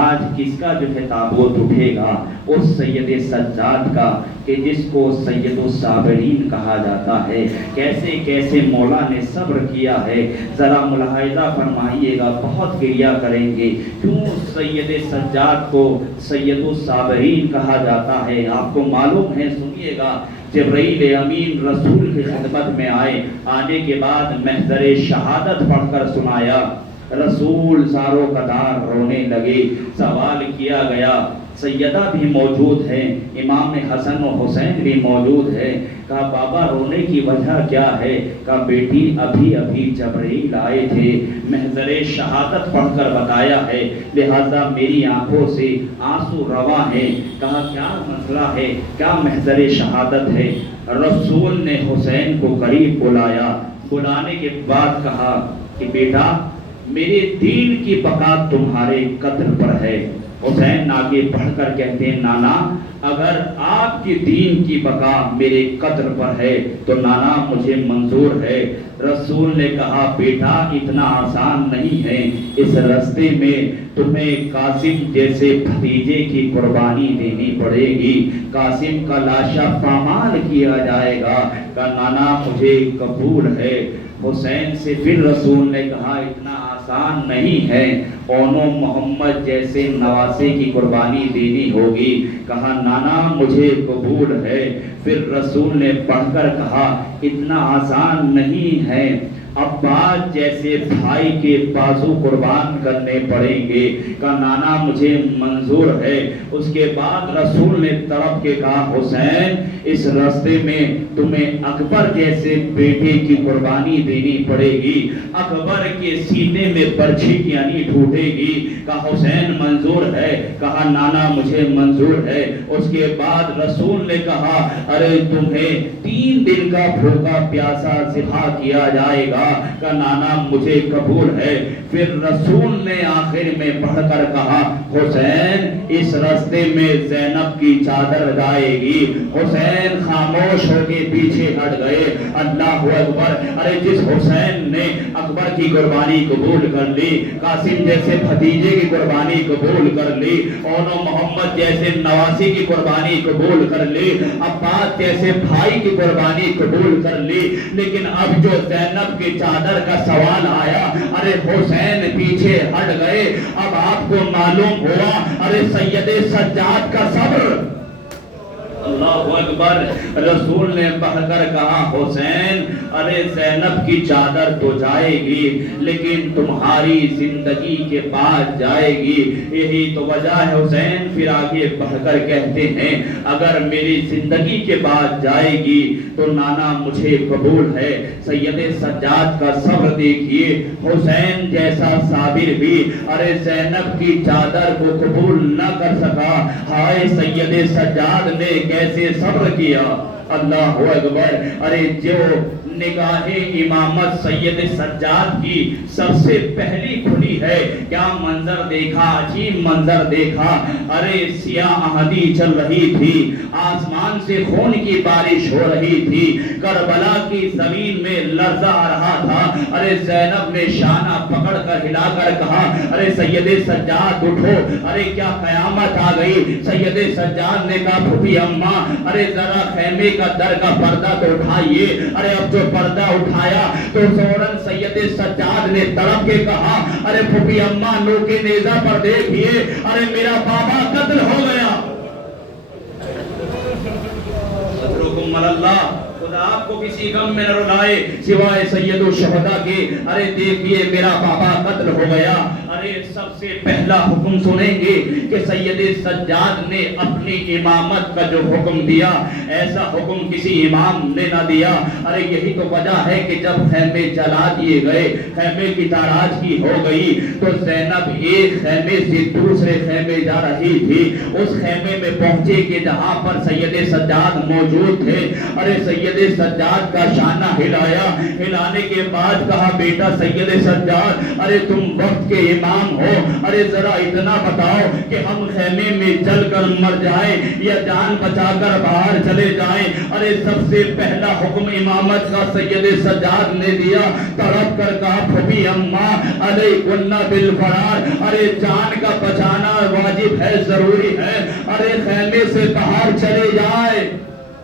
آج کس کا جو ہے تابوت اٹھے گا؟ اس سید سجاد کا کہ جس کو سید الصابرین کہا جاتا ہے۔ کیسے کیسے مولا نے صبر کیا ہے، ذرا ملاحظہ فرمائیے گا، بہت گریہ کریں گے۔ کیوں سید سجاد کو سید الصابرین کہا جاتا ہے؟ آپ کو معلوم ہے، سنیے گا، جبرائیل امین رسول کی خدمت میں آئے، آنے کے بعد محضر شہادت پڑھ کر سنایا، رسول زارو قدار رونے لگے۔ سوال کیا گیا، سیدہ بھی موجود ہیں، امام حسن و حسین بھی موجود ہیں، کہا بابا رونے کی وجہ کیا ہے؟ کہا بیٹی ابھی ابھی جبرائیل آئے تھے، محضر شہادت پڑھ کر بتایا ہے، لہذا میری آنکھوں سے آنسو رواں ہیں۔ کہا کیا مسئلہ ہے، کیا محضر شہادت ہے؟ رسول نے حسین کو قریب بلایا، بلانے کے بعد کہا کہ بیٹا میرے دین کی بقا تمہارے قتل پر ہے، حسین آگے بڑھ کر کہتے ہیں نانا اگر آپ کے دین کی بقا میرے قدر پر ہے تو نانا مجھے منظور ہے۔ رسول نے کہا بیٹا اتنا آسان نہیں ہے، اس راستے میں تمہیں قاسم جیسے بھتیجے کی قربانی دینی پڑے گی، قاسم کا لاشا پامال کیا جائے گا۔ کہا نانا مجھے قبول ہے۔ حسین سے پھر رسول نے کہا اتنا آسان نہیں ہے، اونو محمد جیسے نواسے کی قربانی دینی ہوگی۔ کہا نانا مجھے قبول ہے۔ پھر رسول نے پڑھ کر کہا اتنا آسان نہیں ہے، عباس جیسے بھائی کے بازو قربان کرنے پڑیں گے۔ کہا نانا مجھے منظور ہے۔ اس کے بعد رسول نے طرف کے کہا حسین اس راستے میں تمہیں اکبر جیسے بیٹے کی قربانی دینی پڑے گی، اکبر کے سینے میں برچھی کی یعنی ٹوٹے گی۔ کہا حسین منظور ہے۔ کہا نانا مجھے منظور ہے۔ اس کے بعد رسول نے کہا ارے تمہیں 3 دن کا بھوکا پیاسا ذبح کیا جائے گا۔ کہ نانا مجھے قبول ہے۔ پھر رسول نے آخر میں پڑھ کر کہا حسین اس راستے میں زینب کی چادر جائے گی۔ حسین خاموش ہو کے پیچھے ہٹ گئے۔ اللہ اکبر۔ ارے جس حسین نے اکبر کی قربانی قبول کر لی، قاسم جیسے بھتیجے کی قربانی قبول کر لی، اونو محمد جیسے نواسی کی قربانی قبول کر لی، عباس جیسے بھائی کی قربانی قبول کر لی، لیکن اب جو زینب کی چادر کا سوال آیا، ارے حسین پیچھے ہٹ گئے۔ اب آپ کو معلوم ہوا ارے سید سجاد کا صبر۔ اللہ اکبر۔ رسول نے پڑھ کر کہا حسین ارے زینب کی چادر تو جائے گی لیکن تمہاری زندگی کے بعد جائے گی، یہی تو وجہ ہے حسین۔ پھر آگے پڑھ کر کہتے ہیں اگر میری زندگی کے بعد جائے گی تو نانا مجھے قبول ہے۔ سید سجاد کا صبر دیکھیے، حسین جیسا صابر بھی ارے زینب کی چادر کو قبول نہ کر سکا۔ ہائے سید سجاد نے کیسے صبر کیا۔ اللہ اکبر۔ ارے جو نگاہ امامت سید سجاد کی سب سے پہلی کھلی ہے، کیا منظر دیکھا، عجیب منظر دیکھا۔ ارے سیاہ اہدی چل رہی تھی، آسمان سے خون کی بارش ہو رہی تھی، کربلا کی زمین میں لرزہ آ رہا تھا۔ ارے زینب نے شانہ پکڑ کر ہلا کر کہا ارے سید سجاد اٹھو، ارے کیا قیامت آ گئی۔ سید سجاد نے کہا پھوپھی اماں ارے ذرا خیمے کا در کا پردہ تو اٹھائیے۔ ارے اب جو پردہ اٹھایا تو فوراً سید سجاد نے تڑپ کے کہا ارے پھوپھی اماں نوکے نیزہ پر دیکھیے، ارے میرا بابا قتل ہو گیا۔ صدرکم اللہ، خدا آپ کو کسی غم میں نہ رلائے سوائے سید الشہداء کے۔ ارے دیکھیے میرا بابا قتل ہو گیا۔ ارے سب سے پہلا حکم سنیں گے کہ سید سجاد نے اپنی امامت کا جو حکم دیا ایسا حکم کسی امام نے نہ دیا۔ ارے یہی تو وجہ ہے کہ جب خیمے جلا دیے گئے، خیمے کی تاراج ہو گئی تو زینب ایک خیمے سے دوسرے خیمے جا رہی تھی۔ اس خیمے میں پہنچے کہ جہاں پر سید سجاد موجود تھے۔ ارے سید سجاد کا شانہ ہلایا، ہلانے کے بعد کہا بیٹا سید سجاد ارے تم وقت کے امام ہو، ارے ذرا اتنا بتاؤ کہ ہم خیمے میں جل کر مر جائیں یا جان بچا کر باہر چلے جائیں۔ ارے سب سے پہلا حکم امامت کا سید سجاد نے دیا، تڑپ کر کہا پھوپھی اماں علیکن بالفرار، ارے جان کا بچانا واجب ہے، ضروری ہے، ارے خیمے سے باہر چلے جائے۔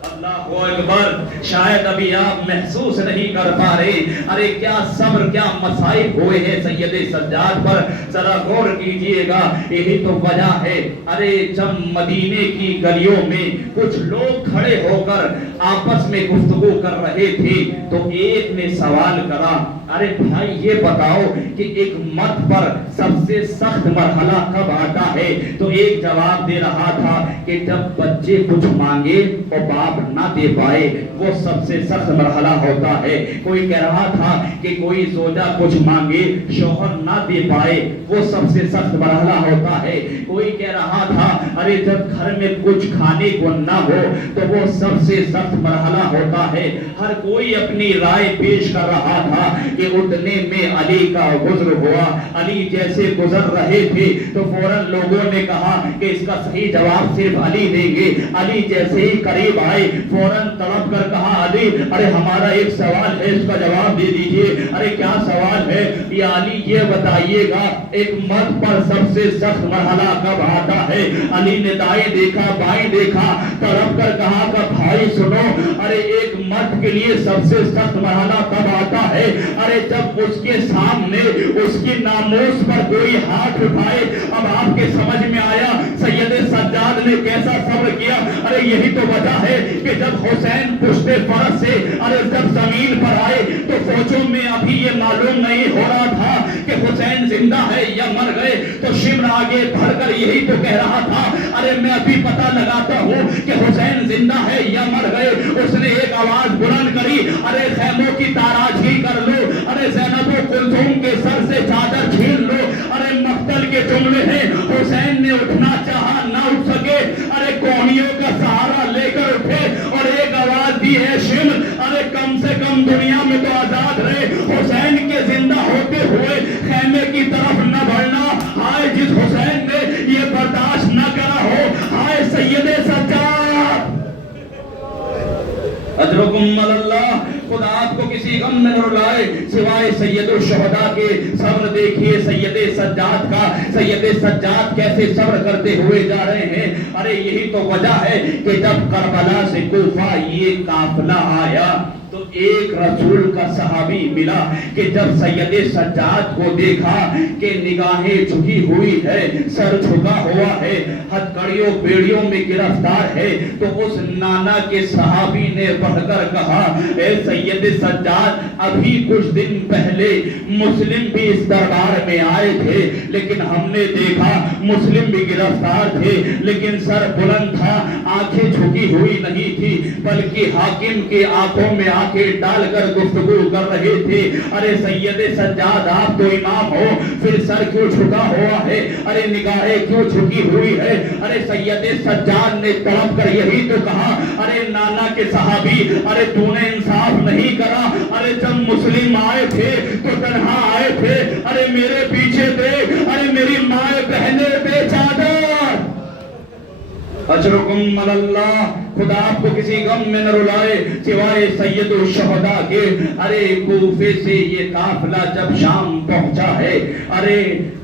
اللہ اکبر۔ شاید ابھی آپ محسوس نہیں کر پا رہے ارے کیا صبر، کیا مصائب ہوئے ہیں سید سجاد پر، ذرا غور کیجئے گا۔ یہی تو وجہ ہے ارے جب مدینے کی گلیوں میں کچھ لوگ کھڑے ہو کر آپس میں گفتگو کر رہے تھے تو ایک نے سوال کرا ارے بھائی یہ بتاؤ کہ ایک مرد پر سب سے سخت مرحلہ کب آتا ہے؟ تو ایک جواب دے رہا تھا کہ جب بچے کچھ مانگے اور باپ نہ دے پائے، وہ سب سے سخت مرحلہ ہوتا ہے. کوئی کہہ رہا تھا کہ کوئی زوجہ کچھ مانگے شوہر نہ دے پائے وہ سب سے سخت مرحلہ ہوتا ہے. کوئی کہہ رہا تھا ارے جب گھر میں کچھ کھانے کو نہ ہو تو وہ سب سے سخت مرحلہ ہوتا ہے. ہر کوئی اپنی رائے پیش کر رہا تھا کہ اتنے میں علی کا گزر ہوا. علی جیسے گزر رہے تھے تو فوراً لوگوں نے کہا کہ اس کا صحیح جواب صرف علی دیں گے. علی جیسے ہی قریب آئے فوراً تڑپ کر کہا علی ارے ہمارا ایک سوال ہے اس کا جواب دے دیجئے. ارے کیا سوال ہے؟ یا علی یہ بتائیے گا ایک مرد پر سب سے سخت مرحلہ کب آتا ہے؟ علی نے دائیں دیکھا بائیں دیکھا تڑپ کر کہا کہ بھائی سنو ارے ایک مرد کے لیے سب سے سخت مرحلہ کب آتا ہے؟ ارے جب اس کے سامنے اس کی ناموس پر کوئی ہاتھ اٹھائے. اب آپ کے سمجھ میں آیا سید سجاد نے کیسا صبر کیا. ارے یہی تو وجہ ہے کہ جب حسین پشت فرس سے ارے جب زمین پر آئے تو فوجوں میں ابھی یہ معلوم نہیں ہو رہا تھا کہ حسین زندہ ہے یا مر گئے. تو شمر آگے بڑھ کر یہی تو کہہ رہا تھا ارے میں ابھی پتہ لگاتا ہوں کہ حسین زندہ ہے یا مر گئے. اس نے ایک آواز بلند کری ارے خیموں کی تاراجی کر لو. ارے زینب و کلثوم کے سر سے چادر چھین لو. ارے مقتل کے جملے ہیں حسین نے اٹھنا چاہا نہ اٹھ سکے. ارے کوہنیوں کا سہارا لے کر اٹھے اور ایک آواز دی ہے شمر ارے کم سے کم دنیا میں تو آزاد رہے. حسین کے زندہ ہوتے ہوئے خیمے کی طرف نہ بڑھنا. ہائے جس حسین نے یہ برداشت نہ کرا ہو. ہائے سید سجاد اجرکم اللہ. خدا آپ کو کسی غم میں نہ رلائے سوائے سید الشہداء کے. صبر دیکھیے سید سجاد کا. سید سجاد کیسے صبر کرتے ہوئے جا رہے ہیں. ارے یہی تو وجہ ہے کہ جب کربلا سے کوفہ یہ قافلہ آیا تو ایک رسول کا صحابی ملا کہ جب سید سجاد کو دیکھا کہ نگاہیں جھکی ہوئی ہے سر جھکا ہوا ہے ہتھکڑیوں بیڑیوں میں گرفتار ہے تو اس نانا کے صحابی نے بڑھ کر کہا اے سید سجاد ابھی کچھ دن پہلے مسلم بھی اس دربار میں آئے تھے لیکن ہم نے دیکھا مسلم بھی گرفتار تھے لیکن سر بلند تھا آنکھیں جھکی ہوئی نہیں تھی بلکہ حاکم کے آنکھوں میں آنکھیں ڈال کر گفتگو کر رہے تھے. ارے سید سجاد آپ تو امام ہو پھر سر کیوں جھکا ہوا ہے؟ ارے نگاہیں کیوں جھکی ہوئی ہے؟ ارے سید سجاد نے تڑپ کر یہی تو کہا ارے نانا کے صحابی ارے تو نے انصاف نہیں کرا. ارے جب مسلم آئے تھے تو تنہا آئے تھے. ارے میرے پیچھے دیکھ ارے میری مائیں بہنیں بے چادر. اجرکم اللہ. خدا آپ کو کسی غم میں نہ رلائے سوائے سید الشہداء کے. ارے کوفے سے یہ قافلہ جب شام پہنچا ہے ارے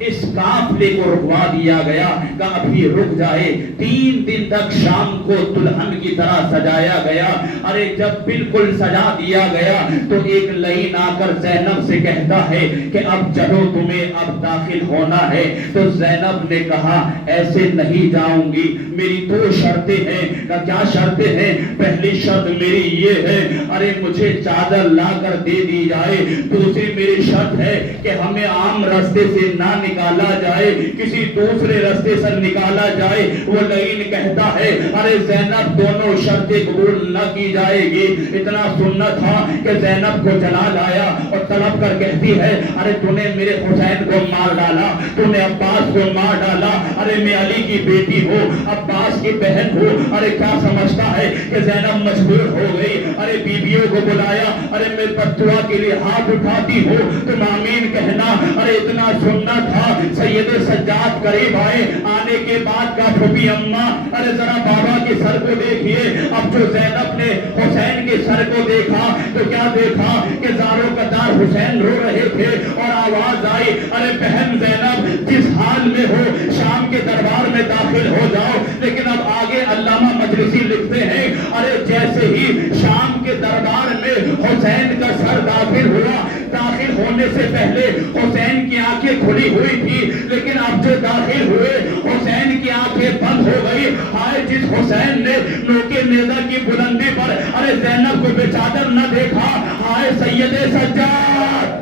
اس قافلے کو رکوا دیا گیا کہ ابھی رک جائے. 3 دن تک شام کو دلہن کی طرح سجایا گیا. ارے جب بالکل سجا دیا گیا تو ایک لعین آ کر زینب سے کہتا ہے کہ اب چلو تمہیں اب داخل ہونا ہے. تو زینب نے کہا ایسے نہیں جاؤں گی میری 2 شرطیں ہیں. کیا شرطیں ہیں؟ پہلی شرط میری یہ ہے ارے مجھے چادر لا کر دے دی جائے. دوسری میری شرط ہے کہ ہمیں عام راستے سے نہ نکالا جائے کسی دوسرے راستے سے نکالا جائے. وہ لعین کہتا ہے ارے زینب دونوں شرطیں قبول نہ کی جائے گی. اتنا سننا تھا کہ زینب کو جلا لایا اور طلب کر کہتی ہے ارے تو نے میرے حسین کو مار ڈالا تو نے عباس کو مار ڈالا. ارے میں علی کی بیٹی ہوں عباس کی بہن ہوں. ارے کیا سمجھتا ہے کہ زینب مجبور ہو گئی. ارے بیبیوں کو بلایا ارے میں بددعا کے لیے ہاتھ اٹھاتی ہوں تم آمین کہنا. ارے اتنا سننا تھا. سید سجاد قریب آئے. آنے کے بعد کا پھوپھی اماں ارے ذرا بابا کے سر کو دیکھیے. اب جو زینب نے حسین کے سر کو دیکھا تو کیا دیکھا کہ زاروں قطار حسین رو رہے تھے اور آواز آئی ارے بہن زینب جس حال میں ہو شام کے دربار میں داخل ہو جاؤ. لیکن اب آگے علامہ مجلسی لکھتے ہیں ارے جیسے ہی شام کے دربار میں حسین کا سر داخل ہوا داخل ہونے سے پہلے حسین کی آنکھیں کھلی ہوئی تھی لیکن اب جو داخل ہوئے حسین کی آنکھیں بند ہو گئی. ہائے جس حسین نے نوکے نیزہ کی بلندی پر ارے زینب کو بے چادر نہ دیکھا. ہائے سید سجاد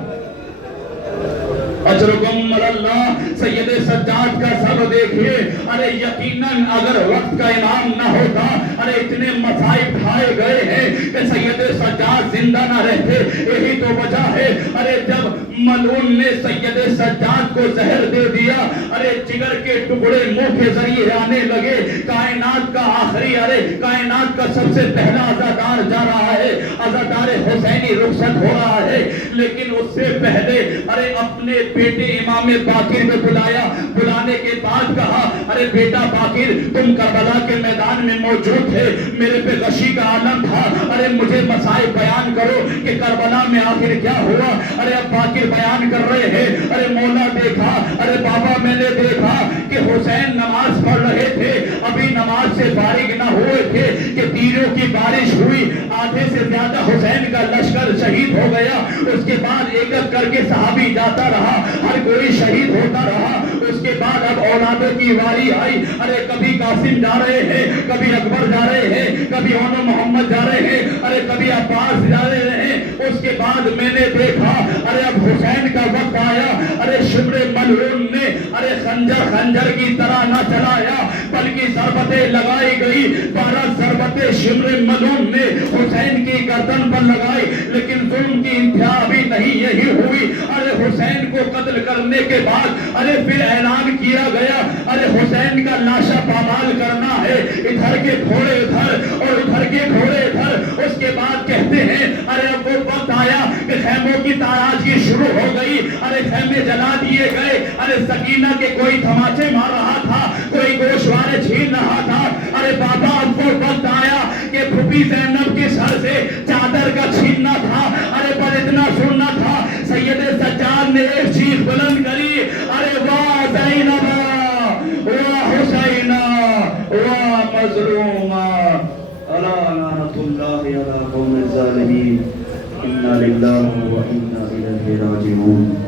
اجرکم اللہ. سید سجاد کا سب دیکھیے. ارے یقیناً اگر وقت کا امام نہ ہوتا, ارے اتنے مصائب کھائے گئے ہیں کہ سید سجاد زندہ نہ رہتے. یہی تو وجہ ہے. ارے جب ملعون نے سید سجاد کو زہر دے دیا, ارے جگر کے ٹکڑے منہ کے ذریعے آنے لگے. کائنات کا آخری, ارے کائنات کا سب سے پہلا عزادار جا رہا ہے, عزادار حسینی رخصت ہو رہا ہے. لیکن اس سے پہلے ارے اپنے بیٹے امام باقر کو بلایا. بلانے کے بعد کہا, ارے بیٹا باقر, تم کربلا کے میدان میں موجود تھے, میرے پہ غشی کا عالم تھا. ارے مجھے مسائل بیان کرو کہ کربلا میں آخر کیا ہوا. ارے اب باقر بیان کر رہے ہیں. ارے مولا دیکھا, ارے بابا میں نے دیکھا کہ حسین نماز پڑھ رہے تھے, ابھی نماز سے فارغ نہ ہوئے تھے کہ تیروں کی بارش ہوئی. آدھے سے زیادہ حسین کا لشکر شہید ہو گیا. اس کے بعد ایک ایک کر کے صحابی جاتا رہا, ہر کوئی شہید ہوتا رہا. اس کے بعد اب اولادوں کی واری آئی. ارے کبھی قاسم جا رہے ہیں, کبھی اکبر جا رہے ہیں, کبھی اونو محمد جا رہے ہیں, ارے کبھی عباس جا رہے ہیں. اس کے بعد میں نے دیکھا, ارے اب حسین کا وقت آیا. ارے شمر ملعون نے ارے خنجر کی طرح نہ چلایا, بلکہ ضربتیں لگائی گئی. 12 ضربتیں شمر ملعون نے حسین کی گردن پر لگائی. لیکن ظلم کی انتہا ابھی نہیں یہی ہوئی. ارے حسین کو قتل کرنے کے بعد ارے پھر اعلان کیا گیا, ارے حسین کا لاشا پامال کرنا ہے. ادھر کے گھوڑے ادھر اور ادھر کے گھوڑے ادھر. اس کے بعد کہتے ہیں, ارے اب وہ وقت آیا کہ خیموں کی تاراجی شروع ہو گئی. ارے خیمے جلا دیے گئے. ارے سکینہ کے کوئی تماچے مار رہا تھا, کوئی گوشوارے چھین رہا تھا. ارے بابا اب وہ وقت آیا کہ پھوپھی زینب کے سر سے چادر کا چھیننا تھا. ارے پر اتنا سننا تھا, سید سجاد نے ایک چیز بلند کری, ارے واہ زینب, واہ حسین, واہ مظلومہ, الا لعنۃ اللہ علی قوم الظالمین, انا للہ و انا الیہ راجعون.